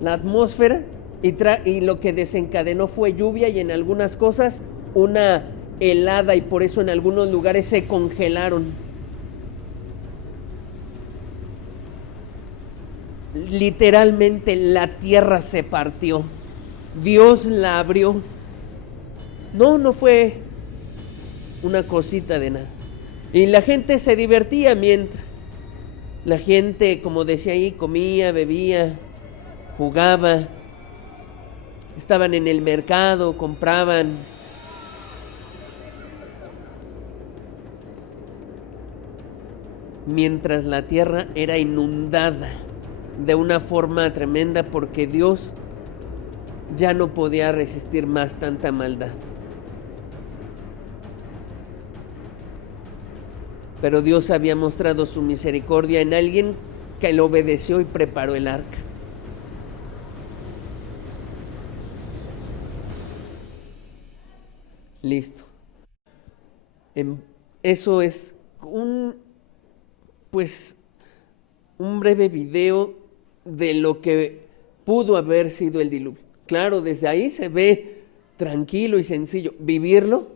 la atmósfera y lo que desencadenó fue lluvia y en algunas cosas una helada, y por eso en algunos lugares se congelaron. Literalmente la tierra se partió, Dios la abrió. No fue una cosita de nada. Y la gente se divertía mientras. La gente, como decía ahí, comía, bebía, jugaba, estaban en el mercado, compraban. Mientras la tierra era inundada de una forma tremenda porque Dios ya no podía resistir más tanta maldad. pero Dios había mostrado su misericordia en alguien que le obedeció y preparó el arca. Listo. Eso es un breve video de lo que pudo haber sido el diluvio. Claro, desde ahí se ve tranquilo y sencillo. Vivirlo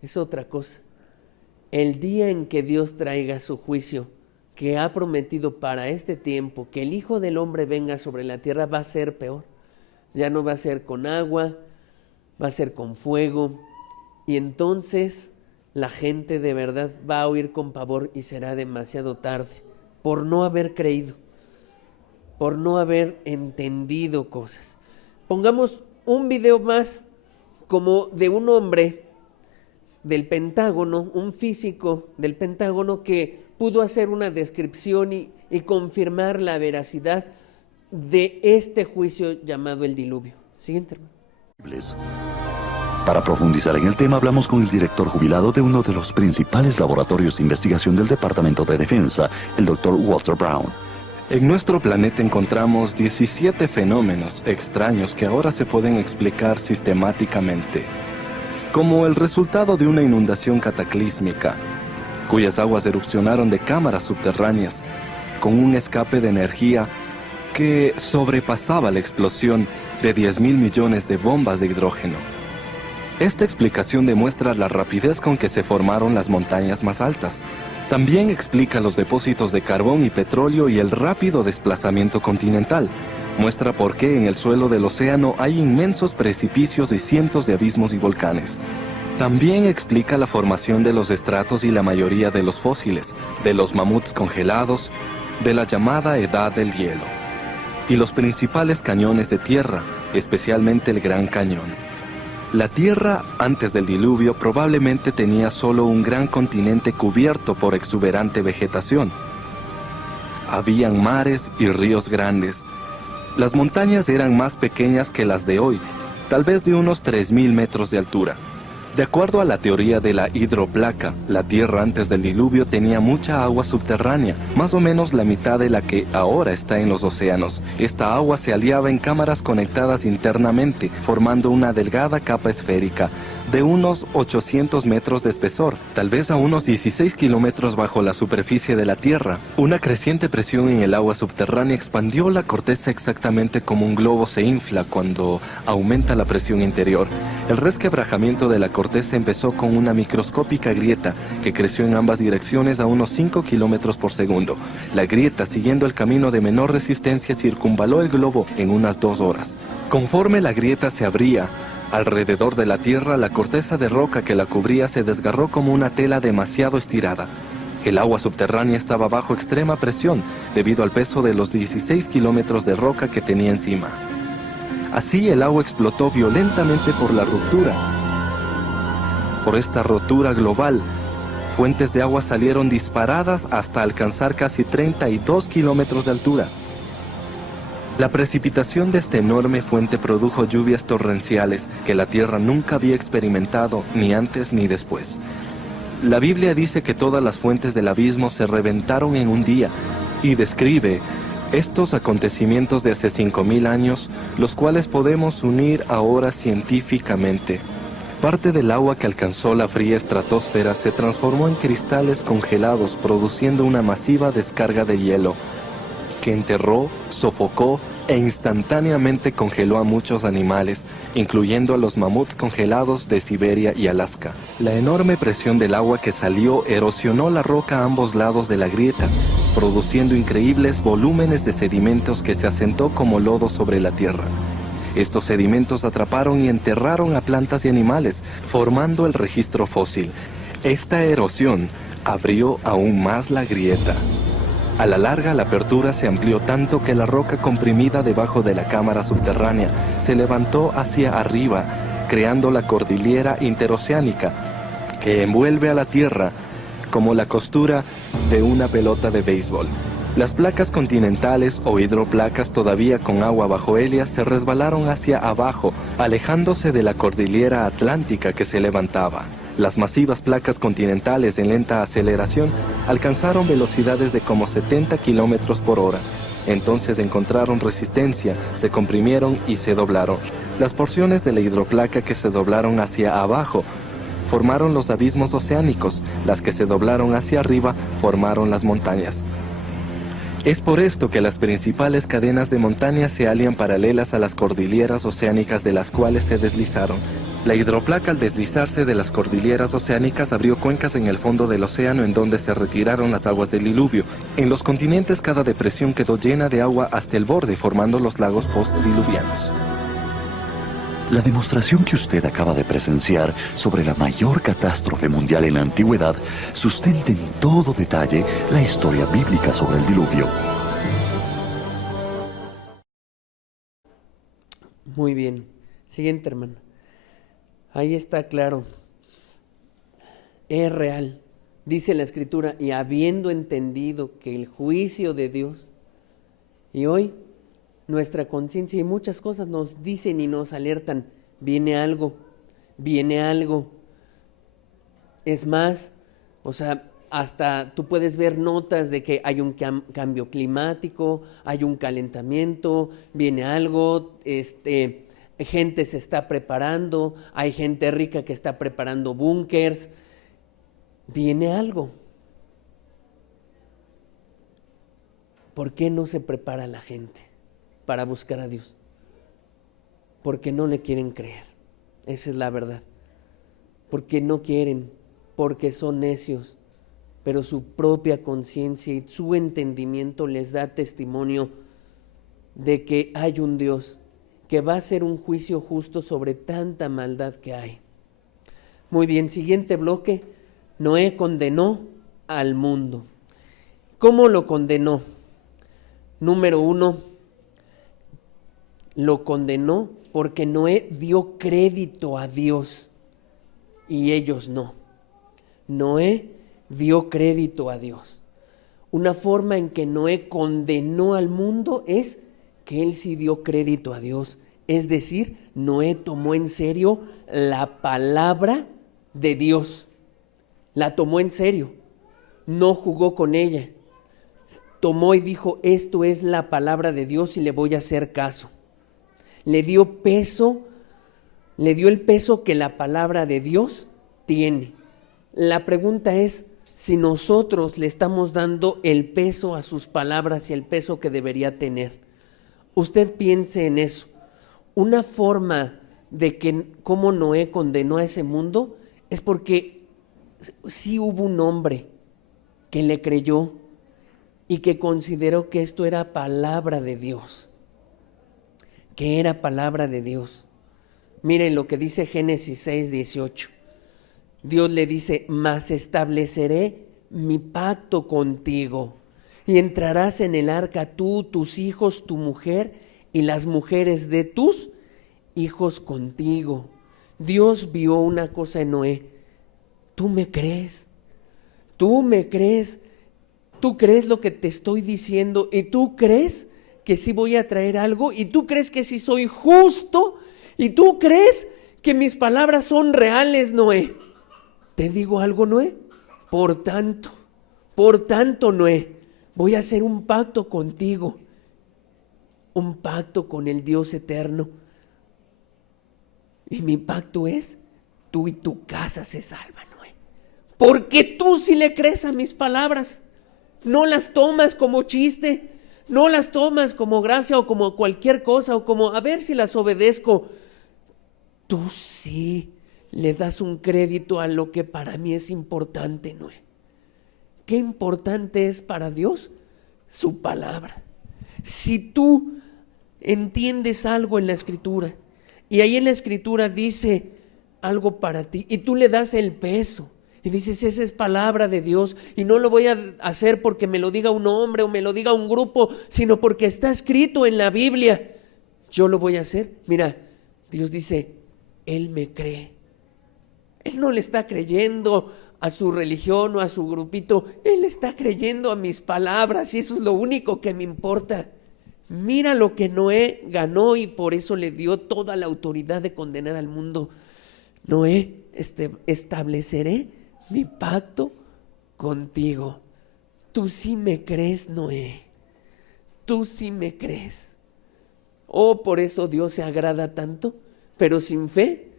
es otra cosa. El día en que Dios traiga su juicio, que ha prometido para este tiempo, que el Hijo del Hombre venga sobre la tierra, va a ser peor. Ya no va a ser con agua, va a ser con fuego, y entonces la gente de verdad va a oír con pavor y será demasiado tarde por no haber creído, por no haber entendido cosas. Pongamos un video más como de un hombre del Pentágono, un físico del Pentágono que pudo hacer una descripción y confirmar la veracidad de este juicio llamado el diluvio. Siguiente, hermano. Para profundizar en el tema, hablamos con el director jubilado de uno de los principales laboratorios de investigación del Departamento de Defensa, el Dr. Walter Brown. En nuestro planeta encontramos 17 fenómenos extraños que ahora se pueden explicar sistemáticamente, como el resultado de una inundación cataclísmica, cuyas aguas erupcionaron de cámaras subterráneas, con un escape de energía que sobrepasaba la explosión de 10.000 millones de bombas de hidrógeno. Esta explicación demuestra la rapidez con que se formaron las montañas más altas. También explica los depósitos de carbón y petróleo y el rápido desplazamiento continental. Muestra por qué en el suelo del océano hay inmensos precipicios y cientos de abismos y volcanes. También explica la formación de los estratos y la mayoría de los fósiles, de los mamuts congelados, de la llamada Edad del Hielo, y los principales cañones de tierra, especialmente el Gran Cañón. La Tierra, antes del diluvio, probablemente tenía solo un gran continente cubierto por exuberante vegetación. Habían mares y ríos grandes. Las montañas eran más pequeñas que las de hoy, tal vez de unos 3.000 metros de altura. De acuerdo a la teoría de la hidroplaca, la Tierra antes del diluvio tenía mucha agua subterránea, más o menos la mitad de la que ahora está en los océanos. Esta agua se aliaba en cámaras conectadas internamente, formando una delgada capa esférica de unos 800 metros de espesor, tal vez a unos 16 kilómetros bajo la superficie de la Tierra. Una creciente presión en el agua subterránea expandió la corteza exactamente como un globo se infla cuando aumenta la presión interior. El resquebrajamiento de la corteza empezó con una microscópica grieta que creció en ambas direcciones a unos 5 kilómetros por segundo. La grieta, siguiendo el camino de menor resistencia, circunvaló el globo en unas 2 horas. Conforme la grieta se abría alrededor de la Tierra, la corteza de roca que la cubría se desgarró como una tela demasiado estirada. El agua subterránea estaba bajo extrema presión debido al peso de los 16 kilómetros de roca que tenía encima. Así, el agua explotó violentamente por la ruptura. Por esta rotura global, fuentes de agua salieron disparadas hasta alcanzar casi 32 kilómetros de altura. La precipitación de esta enorme fuente produjo lluvias torrenciales que la Tierra nunca había experimentado ni antes ni después. La Biblia dice que todas las fuentes del abismo se reventaron en un día y describe estos acontecimientos de hace 5.000 años, los cuales podemos unir ahora científicamente. Parte del agua que alcanzó la fría estratosfera se transformó en cristales congelados, produciendo una masiva descarga de hielo que enterró, sofocó e instantáneamente congeló a muchos animales, incluyendo a los mamuts congelados de Siberia y Alaska. La enorme presión del agua que salió erosionó la roca a ambos lados de la grieta, produciendo increíbles volúmenes de sedimentos que se asentó como lodo sobre la tierra. Estos sedimentos atraparon y enterraron a plantas y animales, formando el registro fósil. Esta erosión abrió aún más la grieta. A la larga, la apertura se amplió tanto que la roca comprimida debajo de la cámara subterránea se levantó hacia arriba, creando la cordillera interoceánica, que envuelve a la Tierra como la costura de una pelota de béisbol. Las placas continentales o hidroplacas todavía con agua bajo ellas se resbalaron hacia abajo, alejándose de la cordillera atlántica que se levantaba. Las masivas placas continentales en lenta aceleración alcanzaron velocidades de como 70 kilómetros por hora. Entonces encontraron resistencia, se comprimieron y se doblaron. Las porciones de la hidroplaca que se doblaron hacia abajo formaron los abismos oceánicos. Las que se doblaron hacia arriba formaron las montañas. Es por esto que las principales cadenas de montañas se hallan paralelas a las cordilleras oceánicas de las cuales se deslizaron. La hidroplaca, al deslizarse de las cordilleras oceánicas, abrió cuencas en el fondo del océano en donde se retiraron las aguas del diluvio. En los continentes cada depresión quedó llena de agua hasta el borde, formando los lagos postdiluvianos. La demostración que usted acaba de presenciar sobre la mayor catástrofe mundial en la antigüedad sustenta en todo detalle la historia bíblica sobre el diluvio. Muy bien. Siguiente, hermano. Ahí está claro. Es real. Dice la Escritura, y habiendo entendido que el juicio de Dios, y hoy nuestra conciencia y muchas cosas nos dicen y nos alertan, viene algo, viene algo. Es más, o sea, hasta tú puedes ver notas de que hay un cambio climático, hay un calentamiento, viene algo, gente se está preparando, hay gente rica que está preparando búnkers, viene algo. ¿Por qué no se prepara la gente para buscar a Dios? Porque no le quieren creer, esa es la verdad. Porque no quieren, porque son necios, pero su propia conciencia y su entendimiento les da testimonio de que hay un Dios que va a hacer un juicio justo sobre tanta maldad que hay. Muy bien, siguiente bloque. Noé condenó al mundo. ¿Cómo lo condenó? Número 1, lo condenó porque Noé dio crédito a Dios y ellos no. Noé dio crédito a Dios. Una forma en que Noé condenó al mundo es que él sí dio crédito a Dios. Es decir, Noé tomó en serio la palabra de Dios. La tomó en serio. No jugó con ella. Tomó y dijo, esto es la palabra de Dios y le voy a hacer caso. Le dio peso, le dio el peso que la palabra de Dios tiene. La pregunta es si nosotros le estamos dando el peso a sus palabras y el peso que debería tener. Usted piense en eso. Una forma de que cómo Noé condenó a ese mundo es porque sí hubo un hombre que le creyó y que consideró que esto era palabra de Dios, que era palabra de Dios. Miren lo que dice Génesis 6:18. Dios le dice, mas estableceré mi pacto contigo y entrarás en el arca tú, tus hijos, tu mujer y las mujeres de tus hijos contigo. Dios vio una cosa en Noé. ¿Tú me crees? ¿Tú me crees? ¿Tú crees lo que te estoy diciendo? ¿Y tú crees que sí voy a traer algo? ¿Y tú crees que sí soy justo? ¿Y tú crees que mis palabras son reales, Noé? ¿Te digo algo, Noé? Por tanto, Noé, voy a hacer un pacto contigo, un pacto con el Dios eterno. Y mi pacto es, tú y tu casa se salvan, Noé. Porque tú sí le crees a mis palabras. No las tomas como chiste, no las tomas como gracia o como cualquier cosa o como a ver si las obedezco. Tú sí le das un crédito a lo que para mí es importante, Noé. ¿Qué importante es para Dios? Su palabra. Si tú entiendes algo en la Escritura y ahí en la Escritura dice algo para ti y tú le das el peso y dices, esa es palabra de Dios y no lo voy a hacer porque me lo diga un hombre o me lo diga un grupo, sino porque está escrito en la Biblia, yo lo voy a hacer. Mira, Dios dice, Él me cree. Él no le está creyendo a su religión o a su grupito, Él está creyendo a mis palabras y eso es lo único que me importa. Mira lo que Noé ganó y por eso le dio toda la autoridad de condenar al mundo. Noé estableceré mi pacto contigo. Tú sí me crees, Noé. Tú sí me crees. Oh, por eso Dios se agrada tanto, pero sin fe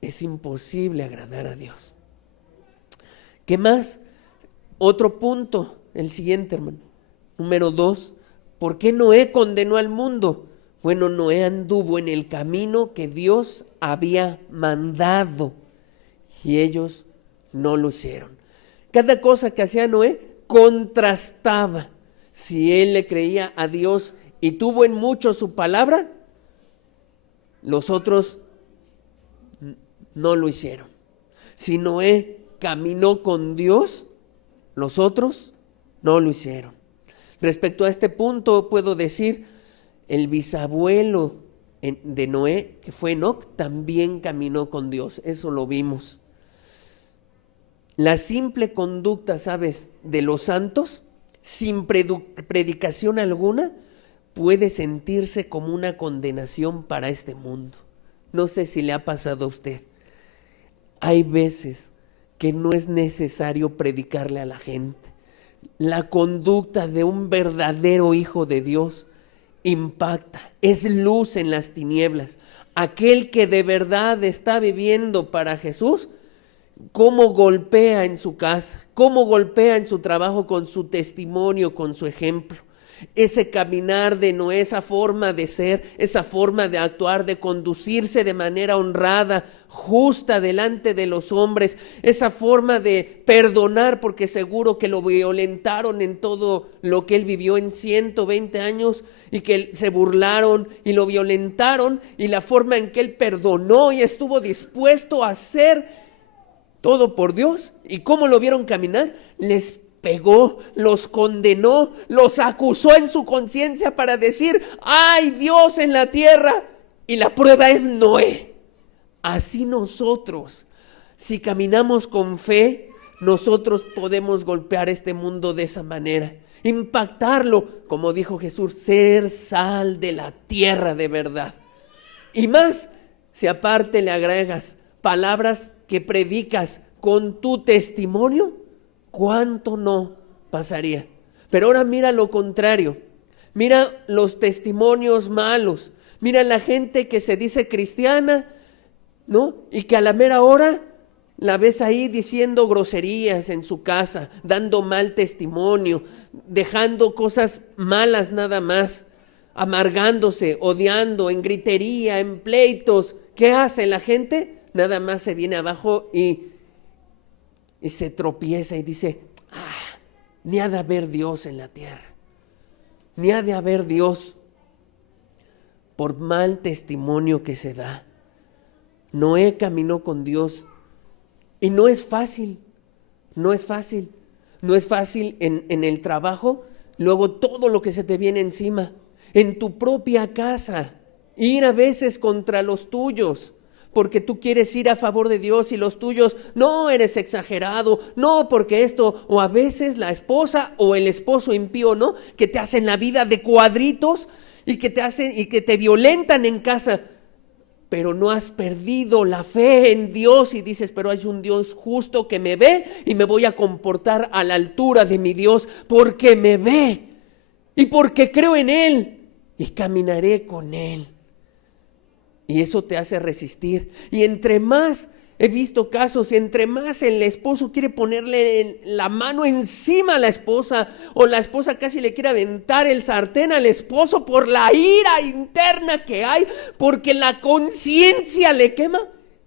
es imposible agradar a Dios. ¿Qué más? Otro punto, el siguiente, hermano. Número 2, ¿por qué Noé condenó al mundo? Bueno, Noé anduvo en el camino que Dios había mandado y ellos no lo hicieron. Cada cosa que hacía Noé contrastaba. Si él le creía a Dios y tuvo en mucho su palabra, los otros no lo hicieron. Si Noé caminó con Dios, los otros no lo hicieron. Respecto a este punto puedo decir, el bisabuelo de Noé, que fue Enoc, también caminó con Dios. Eso lo vimos. La simple conducta, ¿sabes?, de los santos, sin predicación alguna, puede sentirse como una condenación para este mundo. No sé si le ha pasado a usted. Hay veces que no es necesario predicarle a la gente. La conducta de un verdadero hijo de Dios impacta, es luz en las tinieblas. Aquel que de verdad está viviendo para Jesús, cómo golpea en su casa, cómo golpea en su trabajo con su testimonio, con su ejemplo. Ese caminar de Noé, esa forma de ser, esa forma de actuar, de conducirse de manera honrada, justa delante de los hombres, esa forma de perdonar, porque seguro que lo violentaron en todo lo que él vivió en 120 años y que se burlaron y lo violentaron, y la forma en que él perdonó y estuvo dispuesto a hacer todo por Dios. ¿Y cómo lo vieron caminar? Les pegó, los condenó, los acusó en su conciencia para decir, ¡ay, Dios en la tierra! Y la prueba es Noé. Así nosotros, si caminamos con fe, nosotros podemos golpear este mundo de esa manera, impactarlo, como dijo Jesús, ser sal de la tierra de verdad. Y más, si aparte le agregas palabras que predicas con tu testimonio, ¿cuánto no pasaría? Pero ahora mira lo contrario, mira los testimonios malos, mira la gente que se dice cristiana, ¿no? Y que a la mera hora la ves ahí diciendo groserías en su casa, dando mal testimonio, dejando cosas malas nada más, amargándose, odiando, en gritería, en pleitos. ¿Qué hace la gente? Nada más se viene abajo y se tropieza y dice, ni ha de haber Dios en la tierra, ni ha de haber Dios, por mal testimonio que se da. Noé caminó con Dios y no es fácil, no es fácil en el trabajo, luego todo lo que se te viene encima, en tu propia casa, ir a veces contra los tuyos, porque tú quieres ir a favor de Dios y los tuyos, no, eres exagerado, no, porque esto, o a veces la esposa o el esposo impío, ¿no?, que te hacen la vida de cuadritos y que te violentan en casa, pero no has perdido la fe en Dios y dices, pero hay un Dios justo que me ve y me voy a comportar a la altura de mi Dios porque me ve y porque creo en Él y caminaré con Él. Y eso te hace resistir. Y entre más, he visto casos, entre más el esposo quiere ponerle la mano encima a la esposa, o la esposa casi le quiere aventar el sartén al esposo por la ira interna que hay, porque la conciencia le quema,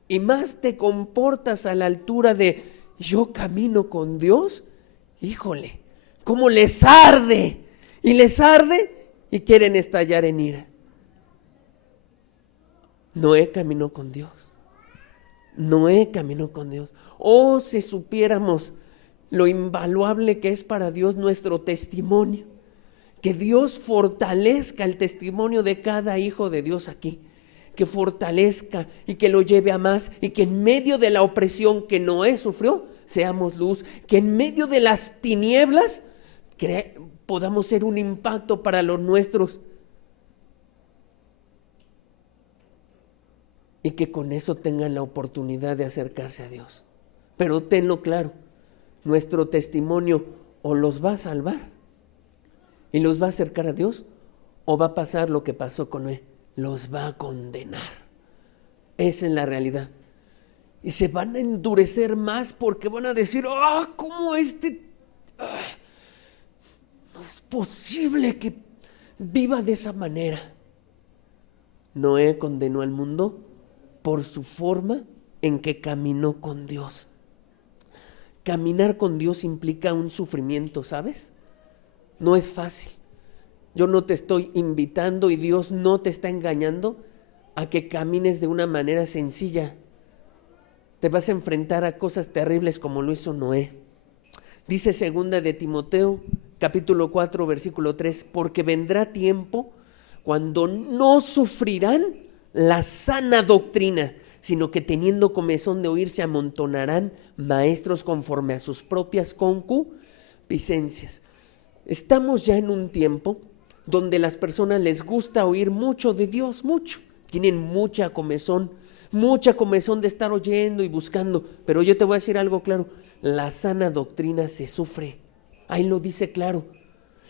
y más te comportas a la altura de yo camino con Dios, híjole, cómo les arde, y quieren estallar en ira. Noé caminó con Dios. Noé caminó con Dios. Oh, si supiéramos lo invaluable que es para Dios nuestro testimonio. Que Dios fortalezca el testimonio de cada hijo de Dios aquí. Que fortalezca y que lo lleve a más. Y que en medio de la opresión que Noé sufrió, seamos luz. Que en medio de las tinieblas podamos ser un impacto para los nuestros. y que con eso tengan la oportunidad de acercarse a Dios. Pero tenlo claro, nuestro testimonio o los va a salvar y los va a acercar a Dios, o va a pasar lo que pasó con Noé, los va a condenar. Esa es la realidad. Y se van a endurecer más porque van a decir, ¿cómo no es posible que viva de esa manera? Noé condenó al mundo por su forma en que caminó con Dios. Caminar con Dios implica un sufrimiento, ¿sabes? No es fácil. Yo no te estoy invitando y Dios no te está engañando a que camines de una manera sencilla. Te vas a enfrentar a cosas terribles como lo hizo Noé. Dice 2 de Timoteo, capítulo 4, versículo 3, porque vendrá tiempo cuando no sufrirán la sana doctrina, sino que teniendo comezón de oír se amontonarán maestros conforme a sus propias concupiscencias. Estamos ya en un tiempo donde las personas les gusta oír mucho de Dios, mucho. Tienen mucha comezón de estar oyendo y buscando. Pero yo te voy a decir algo claro, la sana doctrina se sufre. Ahí lo dice claro.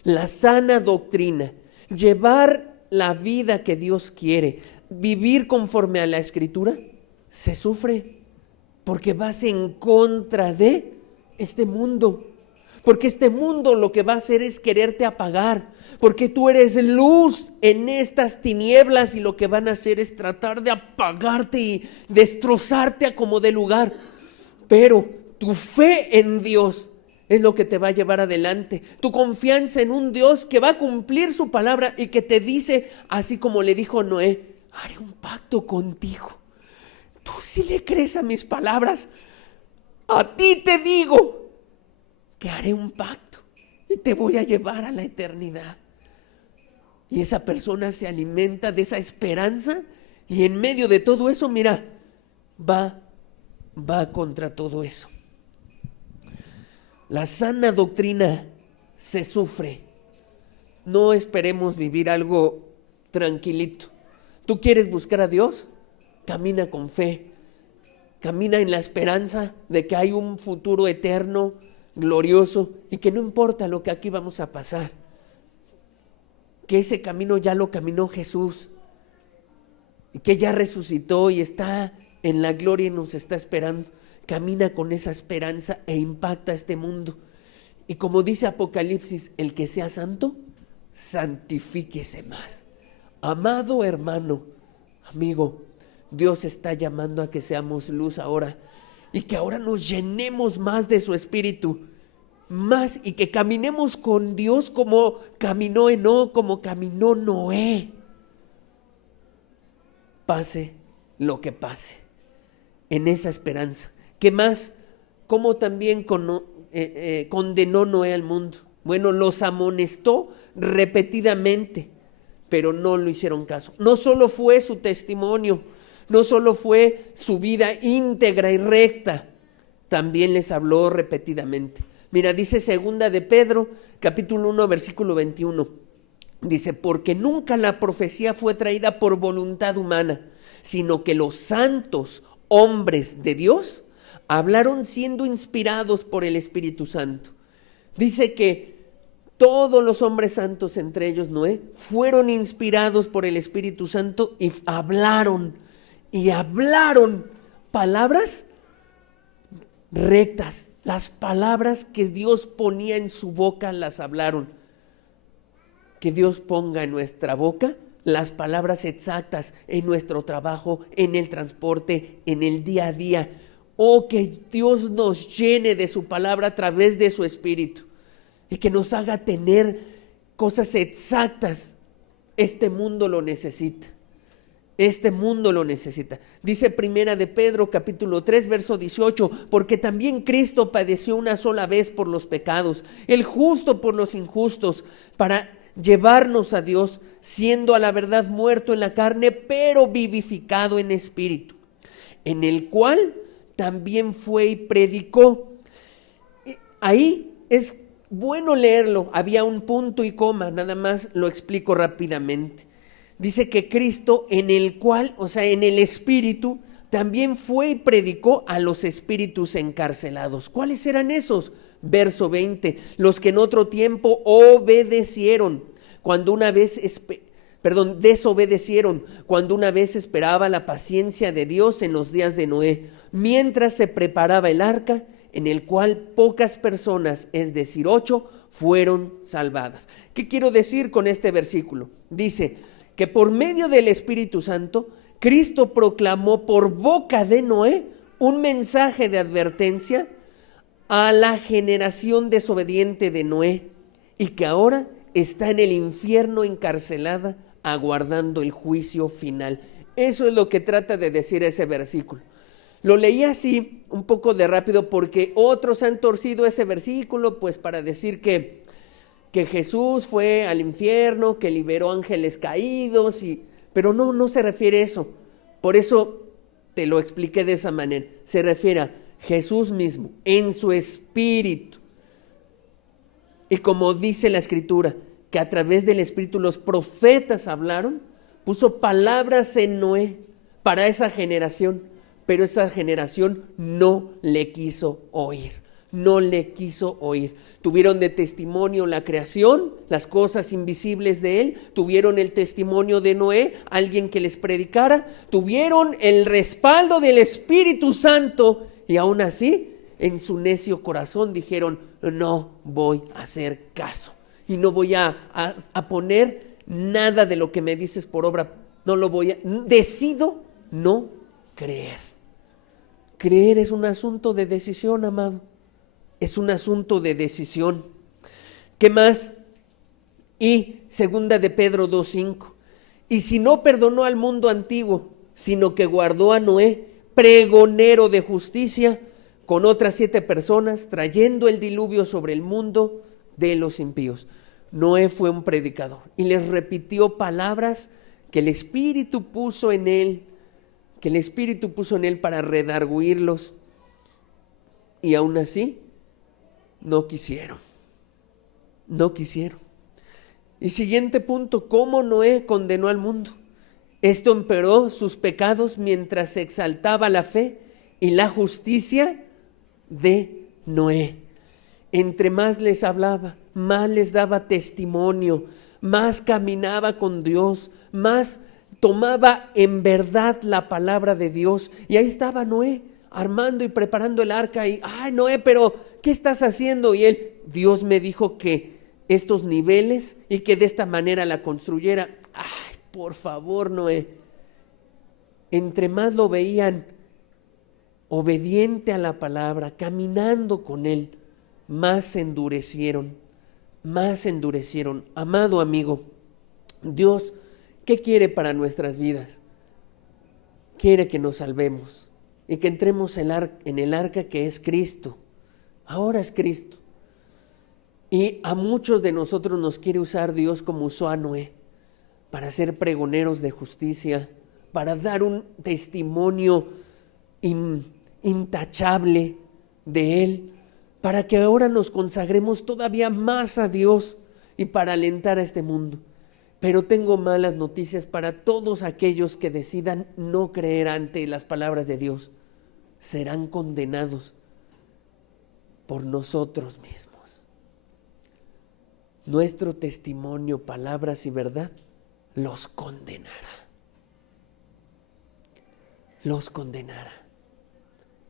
La sana doctrina, llevar la vida que Dios quiere, vivir conforme a la Escritura, se sufre. Porque vas en contra de este mundo. Porque este mundo lo que va a hacer es quererte apagar. Porque tú eres luz en estas tinieblas y lo que van a hacer es tratar de apagarte y destrozarte a como de lugar. Pero tu fe en Dios es lo que te va a llevar adelante. Tu confianza en un Dios que va a cumplir su palabra y que te dice, así como le dijo Noé, haré un pacto contigo. Tú sí le crees a mis palabras. A ti te digo que haré un pacto y te voy a llevar a la eternidad. Y esa persona se alimenta de esa esperanza y en medio de todo eso, mira, va contra todo eso. La sana doctrina se sufre. No esperemos vivir algo tranquilito. ¿Tú quieres buscar a Dios? Camina con fe. Camina en la esperanza de que hay un futuro eterno, glorioso, y que no importa lo que aquí vamos a pasar, que ese camino ya lo caminó Jesús y que ya resucitó y está en la gloria y nos está esperando. Camina con esa esperanza e impacta este mundo. Y como dice Apocalipsis, el que sea santo, santifíquese más. Amado hermano, amigo, Dios está llamando a que seamos luz ahora y que ahora nos llenemos más de su espíritu, más, y que caminemos con Dios como caminó Enoc, como caminó Noé. Pase lo que pase, en esa esperanza. ¿Qué más? ¿Cómo también condenó Noé al mundo? Bueno, los amonestó repetidamente, pero no lo hicieron caso. No solo fue su testimonio, no solo fue su vida íntegra y recta, también les habló repetidamente. Mira, dice 2 de Pedro, capítulo 1, versículo 21. Dice, porque nunca la profecía fue traída por voluntad humana, sino que los santos hombres de Dios hablaron siendo inspirados por el Espíritu Santo. Dice que todos los hombres santos, entre ellos Noé, fueron inspirados por el Espíritu Santo y hablaron palabras rectas. Las palabras que Dios ponía en su boca las hablaron. Que Dios ponga en nuestra boca las palabras exactas en nuestro trabajo, en el transporte, en el día a día. Que Dios nos llene de su palabra a través de su Espíritu y que nos haga tener cosas exactas. Este mundo lo necesita. Este mundo lo necesita. Dice 1 de Pedro, capítulo 3, verso 18, porque también Cristo padeció una sola vez por los pecados, el justo por los injustos, para llevarnos a Dios, siendo a la verdad muerto en la carne, pero vivificado en espíritu, en el cual también fue y predicó. Ahí es bueno leerlo, había un punto y coma, nada más lo explico rápidamente. dice que Cristo, en el cual, o sea, en el Espíritu, también fue y predicó a los espíritus encarcelados. ¿Cuáles eran esos? Verso 20, los que en otro tiempo obedecieron, cuando una vez, desobedecieron, cuando una vez esperaba la paciencia de Dios en los días de Noé, mientras se preparaba el arca, en el cual pocas personas, es decir, 8, fueron salvadas. ¿Qué quiero decir con este versículo? Dice que por medio del Espíritu Santo, Cristo proclamó por boca de Noé un mensaje de advertencia a la generación desobediente de Noé, y que ahora está en el infierno encarcelada, aguardando el juicio final. Eso es lo que trata de decir ese versículo. Lo leí así, un poco de rápido, porque otros han torcido ese versículo, pues para decir que Jesús fue al infierno, que liberó ángeles caídos, pero no se refiere a eso. Por eso te lo expliqué de esa manera. Se refiere a Jesús mismo, en su espíritu. Y como dice la Escritura, que a través del Espíritu los profetas hablaron, puso palabras en Noé para esa generación, pero esa generación no le quiso oír, no le quiso oír. Tuvieron de testimonio la creación, las cosas invisibles de él, tuvieron el testimonio de Noé, alguien que les predicara, tuvieron el respaldo del Espíritu Santo, y aún así, en su necio corazón dijeron: no voy a hacer caso, y no voy a poner nada de lo que me dices por obra, decido no creer. Creer es un asunto de decisión, amado. Es un asunto de decisión. ¿Qué más? Y segunda de Pedro 2:5. Y si no perdonó al mundo antiguo, sino que guardó a Noé, pregonero de justicia, con otras 7 personas, trayendo el diluvio sobre el mundo de los impíos. Noé fue un predicador y les repitió palabras que el Espíritu puso en él, para redarguirlos, y aún así no quisieron. Y siguiente punto, ¿cómo Noé condenó al mundo? Esto empeoró sus pecados mientras se exaltaba la fe y la justicia de Noé. Entre más les hablaba, más les daba testimonio, más caminaba con Dios, más tomaba en verdad la palabra de Dios. Y ahí estaba Noé armando y preparando el arca, y ay, Noé, pero ¿qué estás haciendo? Y él: Dios me dijo que estos niveles y que de esta manera la construyera. Ay, por favor, Noé. Entre más lo veían obediente a la palabra, caminando con él, más se endurecieron. Amado amigo, Dios, ¿qué quiere para nuestras vidas? Quiere que nos salvemos y que entremos en el arca que es Cristo. Ahora es Cristo. Y a muchos de nosotros nos quiere usar Dios como usó a Noé, para ser pregoneros de justicia, para dar un testimonio intachable de Él, para que ahora nos consagremos todavía más a Dios y para alentar a este mundo. Pero tengo malas noticias para todos aquellos que decidan no creer ante las palabras de Dios. Serán condenados por nosotros mismos. Nuestro testimonio, palabras y verdad los condenará.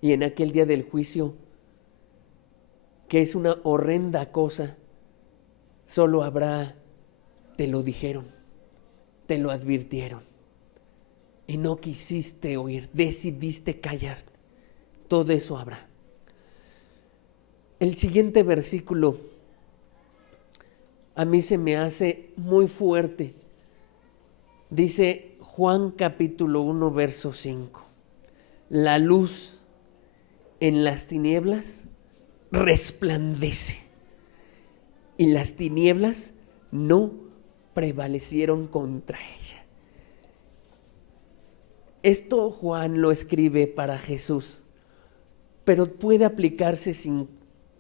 Y en aquel día del juicio, que es una horrenda cosa, solo habrá: te lo dijeron, te lo advirtieron, y no quisiste oír, decidiste callar. Todo eso habrá. El siguiente versículo a mí se me hace muy fuerte. Dice Juan capítulo 1, verso 5. La luz en las tinieblas resplandece, y las tinieblas no prevalecieron contra ella. Esto Juan lo escribe para Jesús, pero puede aplicarse sin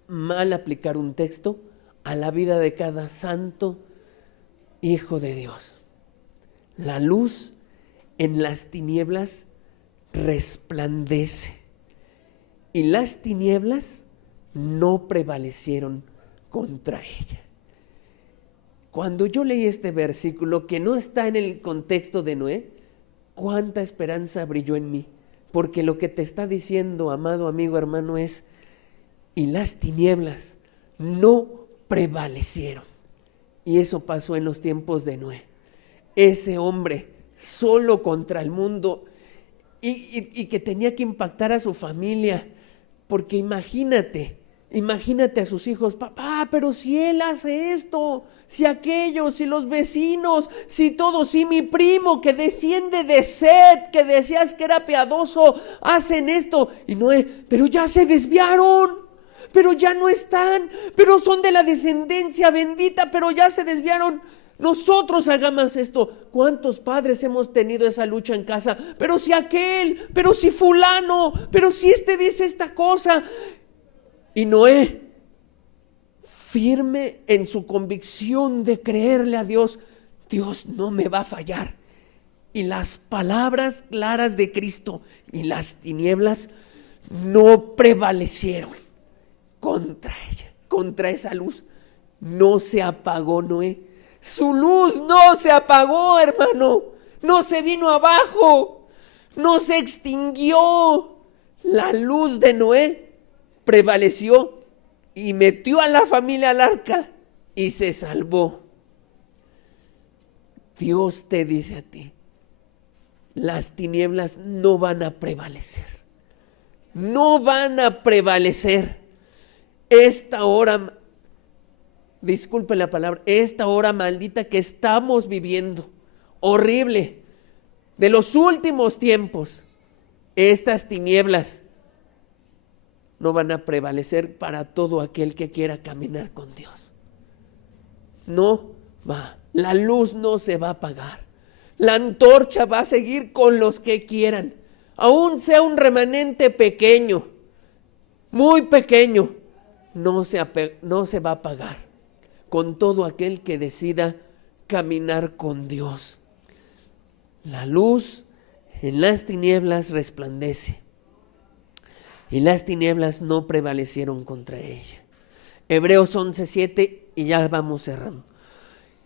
mal aplicar un texto a la vida de cada santo hijo de Dios. La luz en las tinieblas resplandece y las tinieblas no prevalecieron contra ella. Cuando yo leí este versículo, que no está en el contexto de Noé, cuánta esperanza brilló en mí, porque lo que te está diciendo, amado amigo, hermano, es: y las tinieblas no prevalecieron. Y eso pasó en los tiempos de Noé. Ese hombre solo contra el mundo y que tenía que impactar a su familia, porque imagínate a sus hijos: papá, pero si él hace esto, si aquello, si los vecinos, si todo, si mi primo que desciende de Set, que decías que era piadoso, hacen esto. Y Noé: pero ya se desviaron, pero ya no están, pero son de la descendencia bendita, pero ya se desviaron. Nosotros hagamos esto. ¿Cuántos padres hemos tenido esa lucha en casa? Pero si aquel, pero si fulano, pero si este dice esta cosa. Y Noé, firme en su convicción de creerle a Dios: Dios no me va a fallar. Y las palabras claras de Cristo: y las tinieblas no prevalecieron contra ella, contra esa luz. No se apagó Noé. Su luz no se apagó, hermano. No se vino abajo. No se extinguió. La luz de Noé prevaleció y metió a la familia al arca y se salvó. Dios te dice a ti: las tinieblas no van a prevalecer. No van a prevalecer. Esta hora, disculpen la palabra, esta hora maldita que estamos viviendo, horrible, de los últimos tiempos, estas tinieblas no van a prevalecer para todo aquel que quiera caminar con Dios. No va, la luz no se va a apagar. La antorcha va a seguir con los que quieran, aún sea un remanente pequeño, muy pequeño, no se va a apagar con todo aquel que decida caminar con Dios. La luz en las tinieblas resplandece y las tinieblas no prevalecieron contra ella. Hebreos 11:7, y ya vamos cerrando.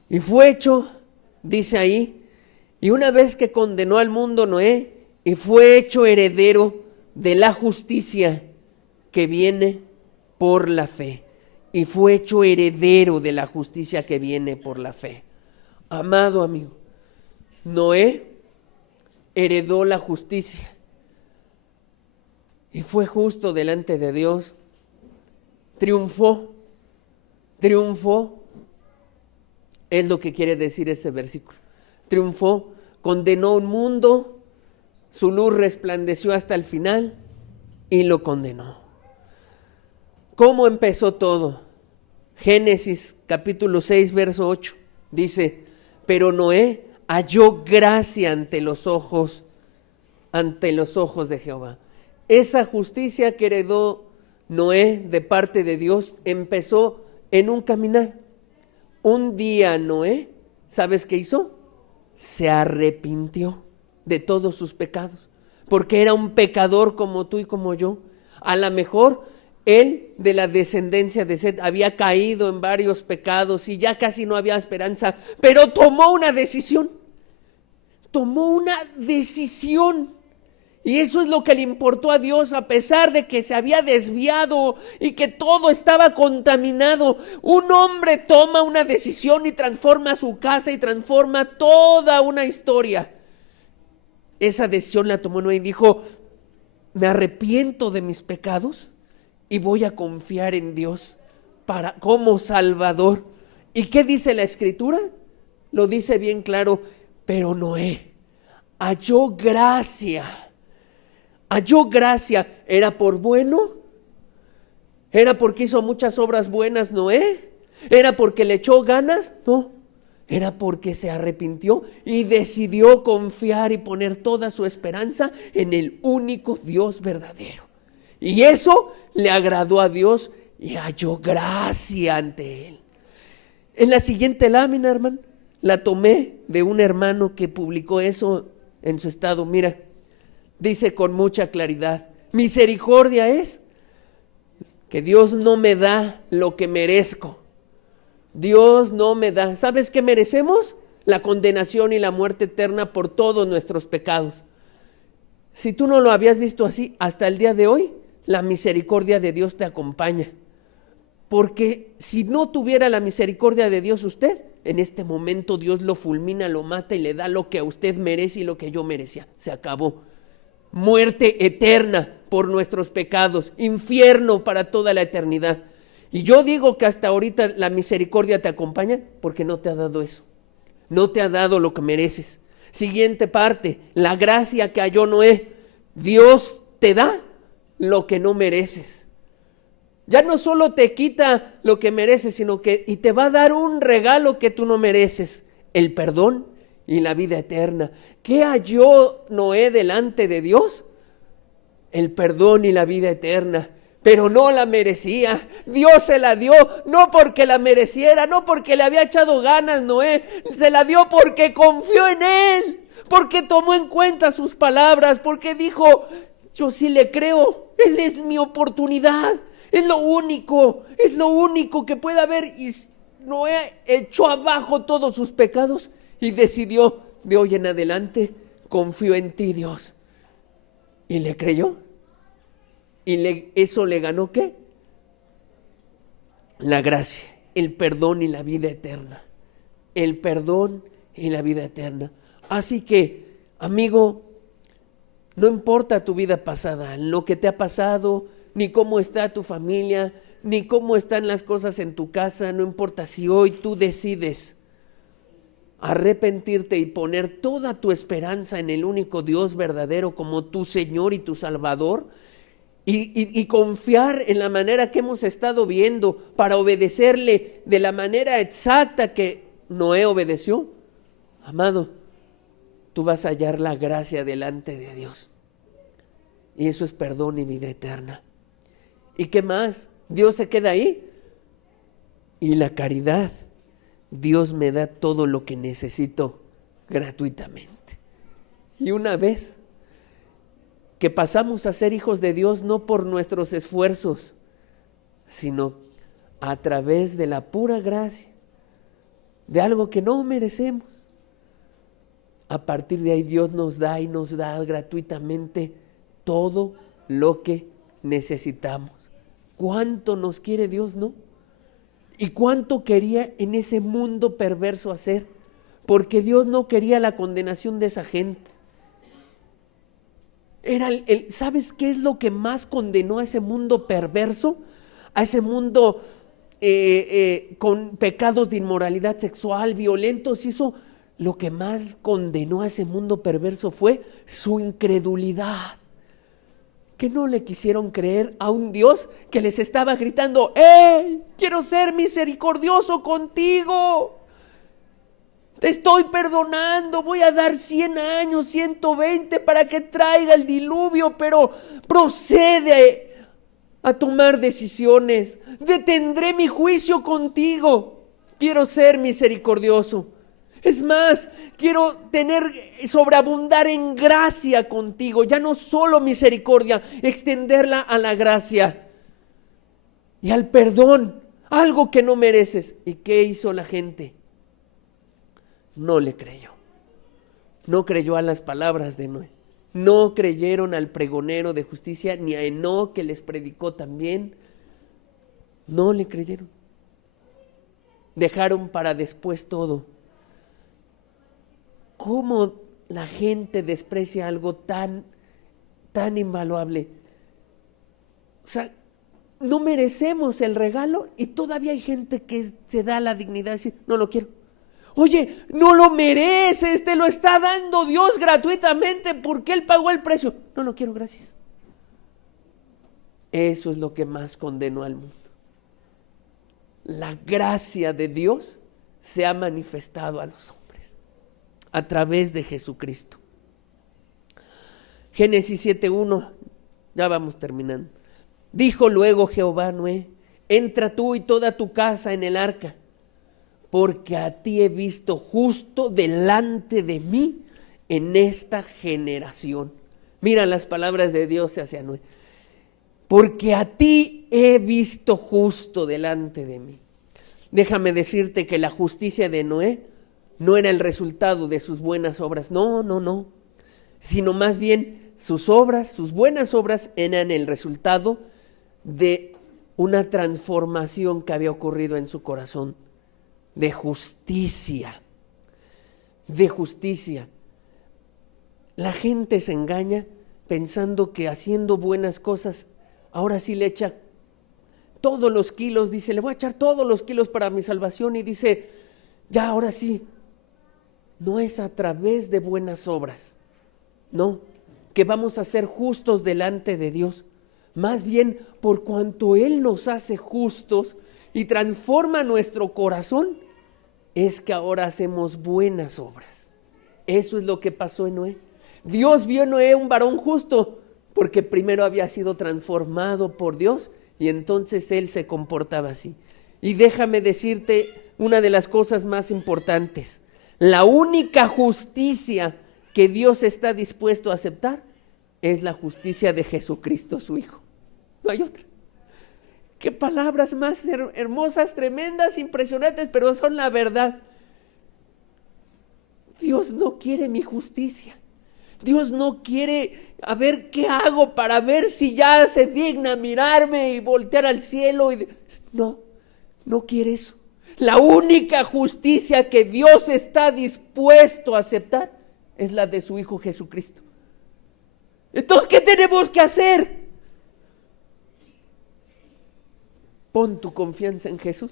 Y fue hecho, dice ahí, y una vez que condenó al mundo Noé, y fue hecho heredero de la justicia que viene por la fe. Y fue hecho heredero de la justicia que viene por la fe. Amado amigo, Noé heredó la justicia y fue justo delante de Dios. Triunfó, es lo que quiere decir este versículo. Triunfó, condenó un mundo, su luz resplandeció hasta el final y lo condenó. ¿Cómo empezó todo? Génesis capítulo 6, verso 8, dice: pero Noé halló gracia ante los ojos de Jehová. Esa justicia que heredó Noé de parte de Dios empezó en un caminar. Un día Noé, ¿sabes qué hizo? Se arrepintió de todos sus pecados, porque era un pecador como tú y como yo. A lo mejor él, de la descendencia de Set, había caído en varios pecados y ya casi no había esperanza, pero tomó una decisión. Y eso es lo que le importó a Dios, a pesar de que se había desviado y que todo estaba contaminado. Un hombre toma una decisión y transforma su casa y transforma toda una historia. Esa decisión la tomó Noé y dijo: me arrepiento de mis pecados y voy a confiar en Dios como Salvador. ¿Y qué dice la Escritura? Lo dice bien claro: pero Noé halló gracia. ¿Era por bueno? ¿Era porque hizo muchas obras buenas Noé? ¿Era porque le echó ganas? No, era porque se arrepintió y decidió confiar y poner toda su esperanza en el único Dios verdadero. Y eso le agradó a Dios y halló gracia ante él. En la siguiente lámina, hermano, la tomé de un hermano que publicó eso en su estado. Mira, dice con mucha claridad: misericordia es que Dios no me da lo que merezco. Dios no me da. ¿Sabes qué merecemos? La condenación y la muerte eterna por todos nuestros pecados. Si tú no lo habías visto así, hasta el día de hoy, la misericordia de Dios te acompaña. Porque si no tuviera la misericordia de Dios usted, en este momento Dios lo fulmina, lo mata y le da lo que a usted merece y lo que yo merecía. Se acabó. Muerte eterna por nuestros pecados, infierno para toda la eternidad. Y yo digo que hasta ahorita la misericordia te acompaña porque no te ha dado eso. No te ha dado lo que mereces. Siguiente parte, la gracia que halló Noé. Dios te da lo que no mereces. Ya no solo te quita lo que mereces, sino que y te va a dar un regalo que tú no mereces: el perdón y la vida eterna. ¿Qué halló Noé delante de Dios? El perdón y la vida eterna. Pero no la merecía. Dios se la dio, no porque la mereciera, no porque le había echado ganas Noé. Se la dio porque confió en Él, porque tomó en cuenta sus palabras, porque dijo: yo sí le creo, Él es mi oportunidad, es lo único que puede haber. Y Noé echó abajo todos sus pecados y decidió: de hoy en adelante confío en ti, Dios. Y le creyó. Y eso le ganó ¿qué? La gracia, el perdón y la vida eterna. El perdón y la vida eterna. Así que, amigo, no importa tu vida pasada, lo que te ha pasado, ni cómo está tu familia, ni cómo están las cosas en tu casa. No importa si hoy tú decides arrepentirte y poner toda tu esperanza en el único Dios verdadero como tu Señor y tu Salvador, y confiar en la manera que hemos estado viendo para obedecerle de la manera exacta que Noé obedeció. Amado, tú vas a hallar la gracia delante de Dios. Y eso es perdón y vida eterna. ¿Y qué más? Dios se queda ahí. Y la caridad. Dios me da todo lo que necesito gratuitamente. Y una vez que pasamos a ser hijos de Dios, no por nuestros esfuerzos, sino a través de la pura gracia, de algo que no merecemos. A partir de ahí Dios nos da y nos da gratuitamente todo lo que necesitamos. ¿Cuánto nos quiere Dios, no? ¿Y cuánto quería en ese mundo perverso hacer? Porque Dios no quería la condenación de esa gente. ¿Sabes qué es lo que más condenó a ese mundo perverso? A ese mundo con pecados de inmoralidad sexual, violentos. Y eso, lo que más condenó a ese mundo perverso fue su incredulidad. Que no le quisieron creer a un Dios que les estaba gritando: ¡Hey! Quiero ser misericordioso contigo. Te estoy perdonando, voy a dar 100 años, 120 para que traiga el diluvio, pero procede a tomar decisiones. Detendré mi juicio contigo. Quiero ser misericordioso. Es más, quiero sobreabundar en gracia contigo. Ya no solo misericordia, extenderla a la gracia y al perdón, algo que no mereces. ¿Y qué hizo la gente? No le creyó. No creyó a las palabras de Noé. No creyeron al pregonero de justicia, ni a Enoc, que les predicó también. No le creyeron. Dejaron para después todo. ¿Cómo la gente desprecia algo tan invaluable? O sea, no merecemos el regalo y todavía hay gente que se da la dignidad de decir: no lo quiero. Oye, no lo mereces, te lo está dando Dios gratuitamente porque Él pagó el precio. No lo quiero, gracias. Eso es lo que más condenó al mundo. La gracia de Dios se ha manifestado a los hombres a través de Jesucristo. Génesis 7:1, ya vamos terminando. Dijo luego Jehová a Noé: entra tú y toda tu casa en el arca, porque a ti he visto justo delante de mí en esta generación. Mira las palabras de Dios hacia Noé. Porque a ti he visto justo delante de mí. Déjame decirte que la justicia de Noé no era el resultado de sus buenas obras. No. Sino más bien sus obras, sus buenas obras eran el resultado de una transformación que había ocurrido en su corazón. De justicia. De justicia. La gente se engaña pensando que haciendo buenas cosas, ahora sí le echa todos los kilos, dice, le voy a echar todos los kilos para mi salvación, y dice, ya ahora sí. No es a través de buenas obras, no, que vamos a ser justos delante de Dios. Más bien, por cuanto Él nos hace justos y transforma nuestro corazón, es que ahora hacemos buenas obras. Eso es lo que pasó en Noé. Dios vio en Noé un varón justo, porque primero había sido transformado por Dios y entonces él se comportaba así. Y déjame decirte una de las cosas más importantes. La única justicia que Dios está dispuesto a aceptar es la justicia de Jesucristo, su Hijo. No hay otra. Qué palabras más hermosas, tremendas, impresionantes, pero son la verdad. Dios no quiere mi justicia. Dios no quiere a ver qué hago para ver si ya se digna mirarme y voltear al cielo. No quiere eso. La única justicia que Dios está dispuesto a aceptar es la de su Hijo Jesucristo. Entonces, ¿qué tenemos que hacer? Pon tu confianza en Jesús,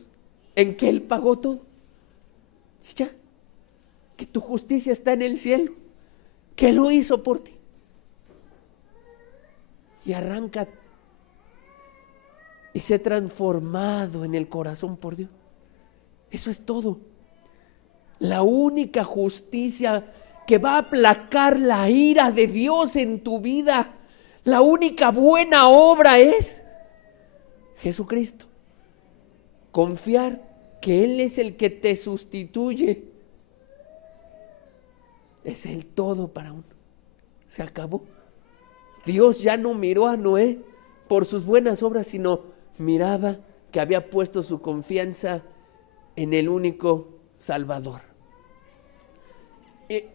en que Él pagó todo. Y ya, que tu justicia está en el cielo, que lo hizo por ti. Y arranca y sé transformado en el corazón por Dios. Eso es todo. La única justicia que va a aplacar la ira de Dios en tu vida, la única buena obra es Jesucristo. Confiar que Él es el que te sustituye. Es el todo para uno. Se acabó. Dios ya no miró a Noé por sus buenas obras, sino miraba que había puesto su confianza en el único Salvador.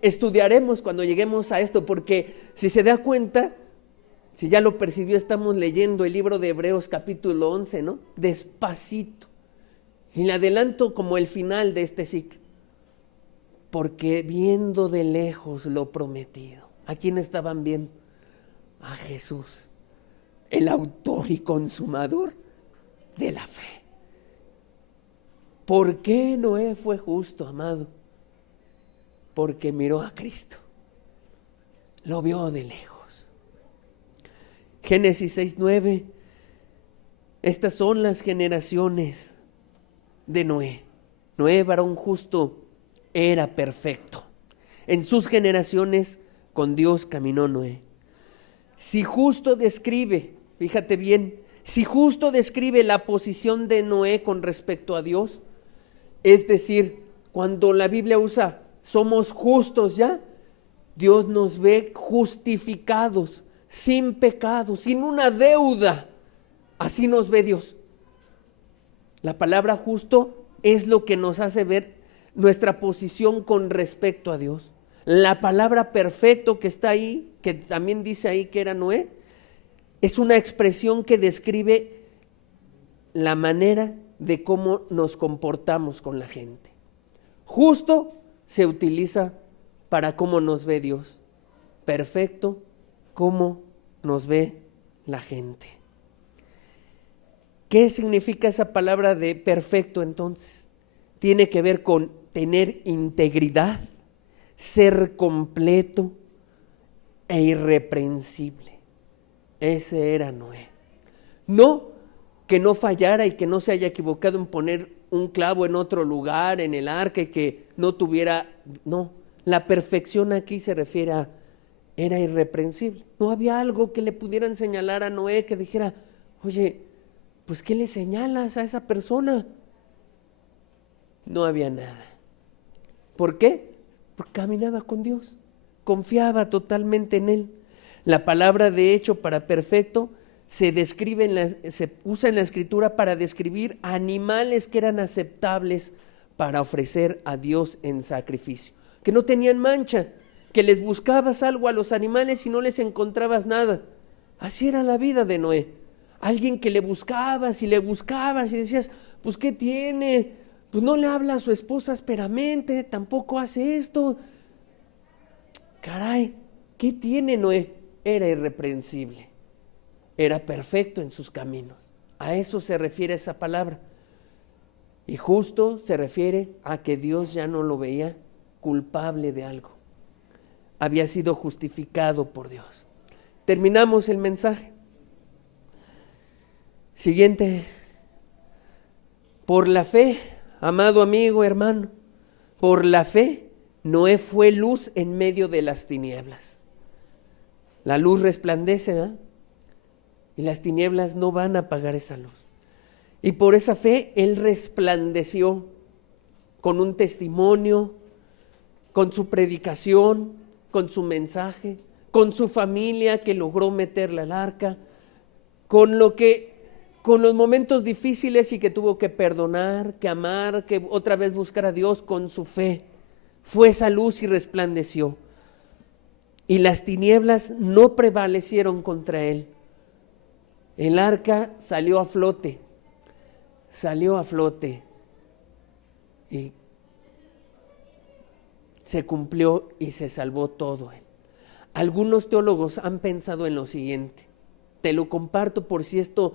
Estudiaremos cuando lleguemos a esto, porque si se da cuenta, si ya lo percibió, estamos leyendo el libro de Hebreos capítulo 11, ¿no? Despacito. Y le adelanto como el final de este ciclo. Porque viendo de lejos lo prometido. ¿A quién estaban viendo? A Jesús, el autor y consumador de la fe. ¿Por qué Noé fue justo, amado? Porque miró a Cristo. Lo vio de lejos. Génesis 6:9. Estas son las generaciones de Noé. Noé, varón justo, era perfecto. En sus generaciones con Dios caminó Noé. Si justo describe, fíjate bien, si justo describe la posición de Noé con respecto a Dios, es decir, cuando la Biblia usa somos justos ya, Dios nos ve justificados, sin pecado, sin una deuda. Así nos ve Dios. La palabra justo es lo que nos hace ver nuestra posición con respecto a Dios. La palabra perfecto que está ahí, que también dice ahí que era Noé, es una expresión que describe la manera de cómo nos comportamos con la gente. Justo se utiliza para cómo nos ve Dios. Perfecto, cómo nos ve la gente. ¿Qué significa esa palabra de perfecto entonces? Tiene que ver con tener integridad, ser completo e irreprensible. Ese era Noé. No que no fallara y que no se haya equivocado en poner un clavo en otro lugar, en el arca, y que no tuviera, no, la perfección aquí se refiere a, era irreprensible. No había algo que le pudieran señalar a Noé que dijera, oye, pues ¿qué le señalas a esa persona? no había nada. ¿Por qué? Porque caminaba con Dios, confiaba totalmente en Él. La palabra de hecho para perfecto se usa en la Escritura para describir animales que eran aceptables para ofrecer a Dios en sacrificio, que no tenían mancha, que les buscabas algo a los animales y no les encontrabas nada. Así era la vida de Noé. Alguien que le buscabas y decías, pues ¿qué tiene? Pues no le habla a su esposa ásperamente, tampoco hace esto. Caray, ¿qué tiene Noé? Era irreprensible, era perfecto en sus caminos. A eso se refiere esa palabra. Y justo se refiere a que Dios ya no lo veía culpable de algo. Había sido justificado por Dios. Terminamos el mensaje. Siguiente. Por la fe, amado amigo, hermano, por la fe, Noé fue luz en medio de las tinieblas. La luz resplandece, ¿verdad? Y las tinieblas no van a apagar esa luz. Y por esa fe él resplandeció con un testimonio, con su predicación, con su mensaje, con su familia que logró meterla al arca, con los momentos difíciles y que tuvo que perdonar, que amar, que otra vez buscar a Dios. Con su fe fue esa luz y resplandeció. Y las tinieblas no prevalecieron contra él. El arca salió a flote y se cumplió y se salvó todo él. Algunos teólogos han pensado en lo siguiente, te lo comparto por si esto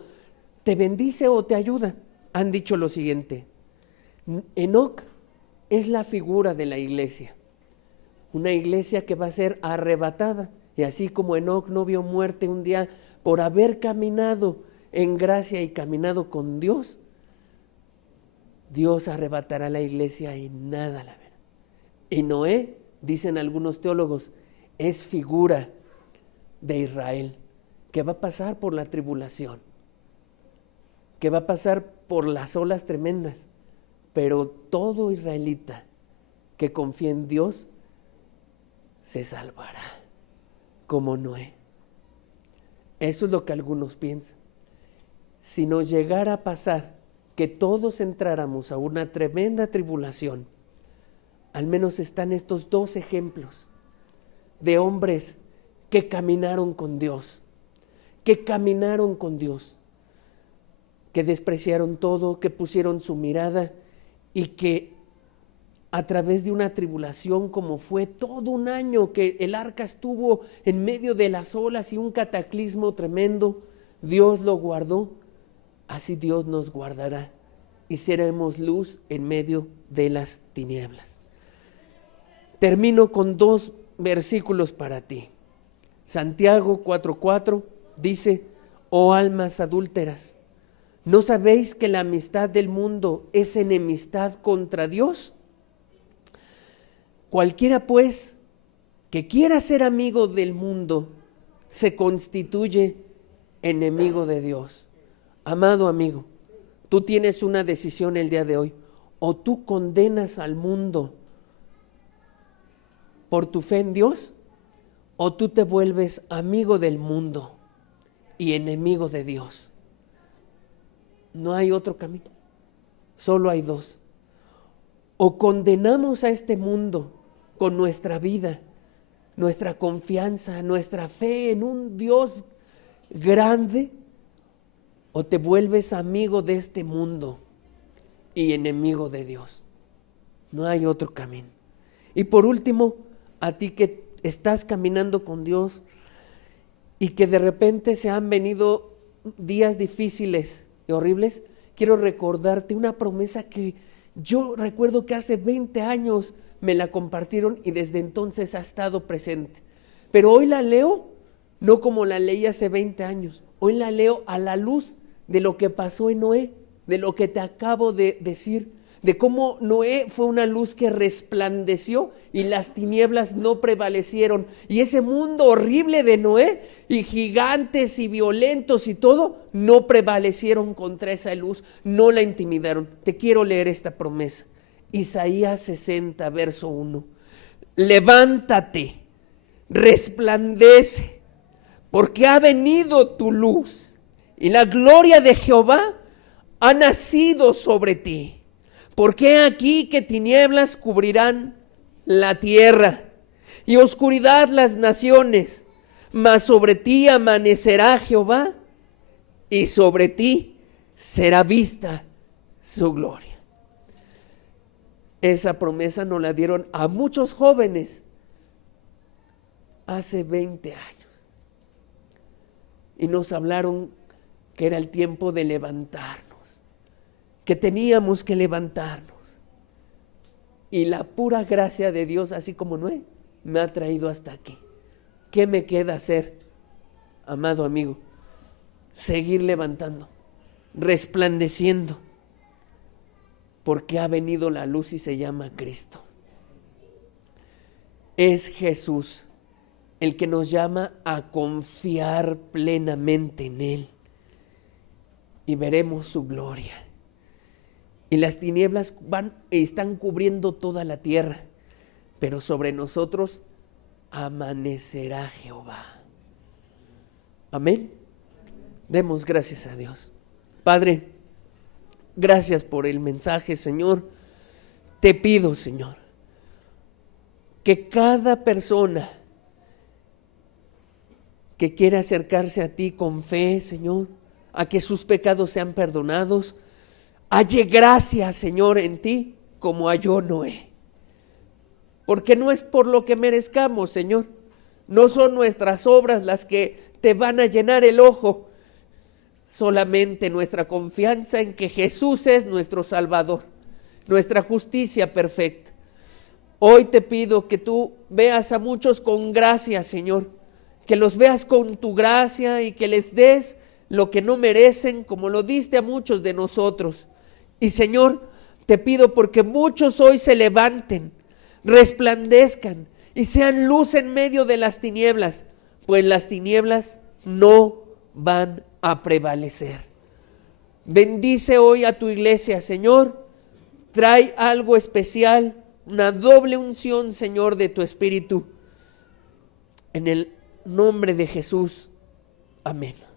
te bendice o te ayuda. Han dicho lo siguiente: Enoc es la figura de la iglesia, una iglesia que va a ser arrebatada, y así como Enoc no vio muerte un día por haber caminado en gracia y caminado con Dios, Dios arrebatará a la iglesia y nada la verá. Y Noé, dicen algunos teólogos, es figura de Israel, que va a pasar por la tribulación, que va a pasar por las olas tremendas, pero todo israelita que confía en Dios se salvará, como Noé. Eso es lo que algunos piensan. Si nos llegara a pasar que todos entráramos a una tremenda tribulación, al menos están estos dos ejemplos de hombres que caminaron con Dios, que despreciaron todo, que pusieron su mirada y que a través de una tribulación, como fue todo un año que el arca estuvo en medio de las olas y un cataclismo tremendo, Dios lo guardó. Así Dios nos guardará y seremos luz en medio de las tinieblas. Termino con 2 versículos para ti. Santiago 4:4 dice: oh almas adúlteras, ¿no sabéis que la amistad del mundo es enemistad contra Dios? Cualquiera pues que quiera ser amigo del mundo se constituye enemigo de Dios. Amado amigo, tú tienes una decisión el día de hoy: o tú condenas al mundo por tu fe en Dios, o tú te vuelves amigo del mundo y enemigo de Dios. No hay otro camino, solo hay dos. O condenamos a este mundo con nuestra vida, nuestra confianza, nuestra fe en un Dios grande, o te vuelves amigo de este mundo y enemigo de Dios. No hay otro camino. Y por último, a ti que estás caminando con Dios y que de repente se han venido días difíciles y horribles, quiero recordarte una promesa que yo recuerdo que hace 20 años me la compartieron y desde entonces ha estado presente. Pero hoy la leo no como la leí hace 20 años. Hoy la leo a la luz de lo que pasó en Noé, de lo que te acabo de decir, de cómo Noé fue una luz que resplandeció y las tinieblas no prevalecieron. Y ese mundo horrible de Noé, y gigantes y violentos y todo, no prevalecieron contra esa luz, no la intimidaron. Te quiero leer esta promesa. Isaías 60, verso 1. Levántate, resplandece, porque ha venido tu luz y la gloria de Jehová ha nacido sobre ti. Porque he aquí que tinieblas cubrirán la tierra y oscuridad las naciones, mas sobre ti amanecerá Jehová y sobre ti será vista su gloria. Esa promesa nos la dieron a muchos jóvenes hace 20 años y nos hablaron que era el tiempo de levantarnos, que teníamos que levantarnos. Y la pura gracia de Dios, así como Noé, me ha traído hasta aquí. ¿Qué me queda hacer, amado amigo? Seguir levantando, resplandeciendo, porque ha venido la luz y se llama Cristo. Es Jesús el que nos llama a confiar plenamente en Él y veremos su gloria. Y las tinieblas están cubriendo toda la tierra, pero sobre nosotros amanecerá Jehová. Amén. Demos gracias a Dios. Padre, gracias por el mensaje, Señor. Te pido, Señor, que cada persona que quiere acercarse a ti con fe, Señor, a que sus pecados sean perdonados, halle gracia, Señor, en ti, como halló Noé. Porque no es por lo que merezcamos, Señor. No son nuestras obras las que te van a llenar el ojo. Solamente nuestra confianza en que Jesús es nuestro Salvador, nuestra justicia perfecta. Hoy te pido que tú veas a muchos con gracia, Señor. Que los veas con tu gracia y que les des lo que no merecen, como lo diste a muchos de nosotros. Y Señor, te pido porque muchos hoy se levanten, resplandezcan y sean luz en medio de las tinieblas, pues las tinieblas no van a prevalecer. Bendice hoy a tu iglesia, Señor. Trae algo especial, una doble unción, Señor, de tu Espíritu. En el nombre de Jesús. Amén.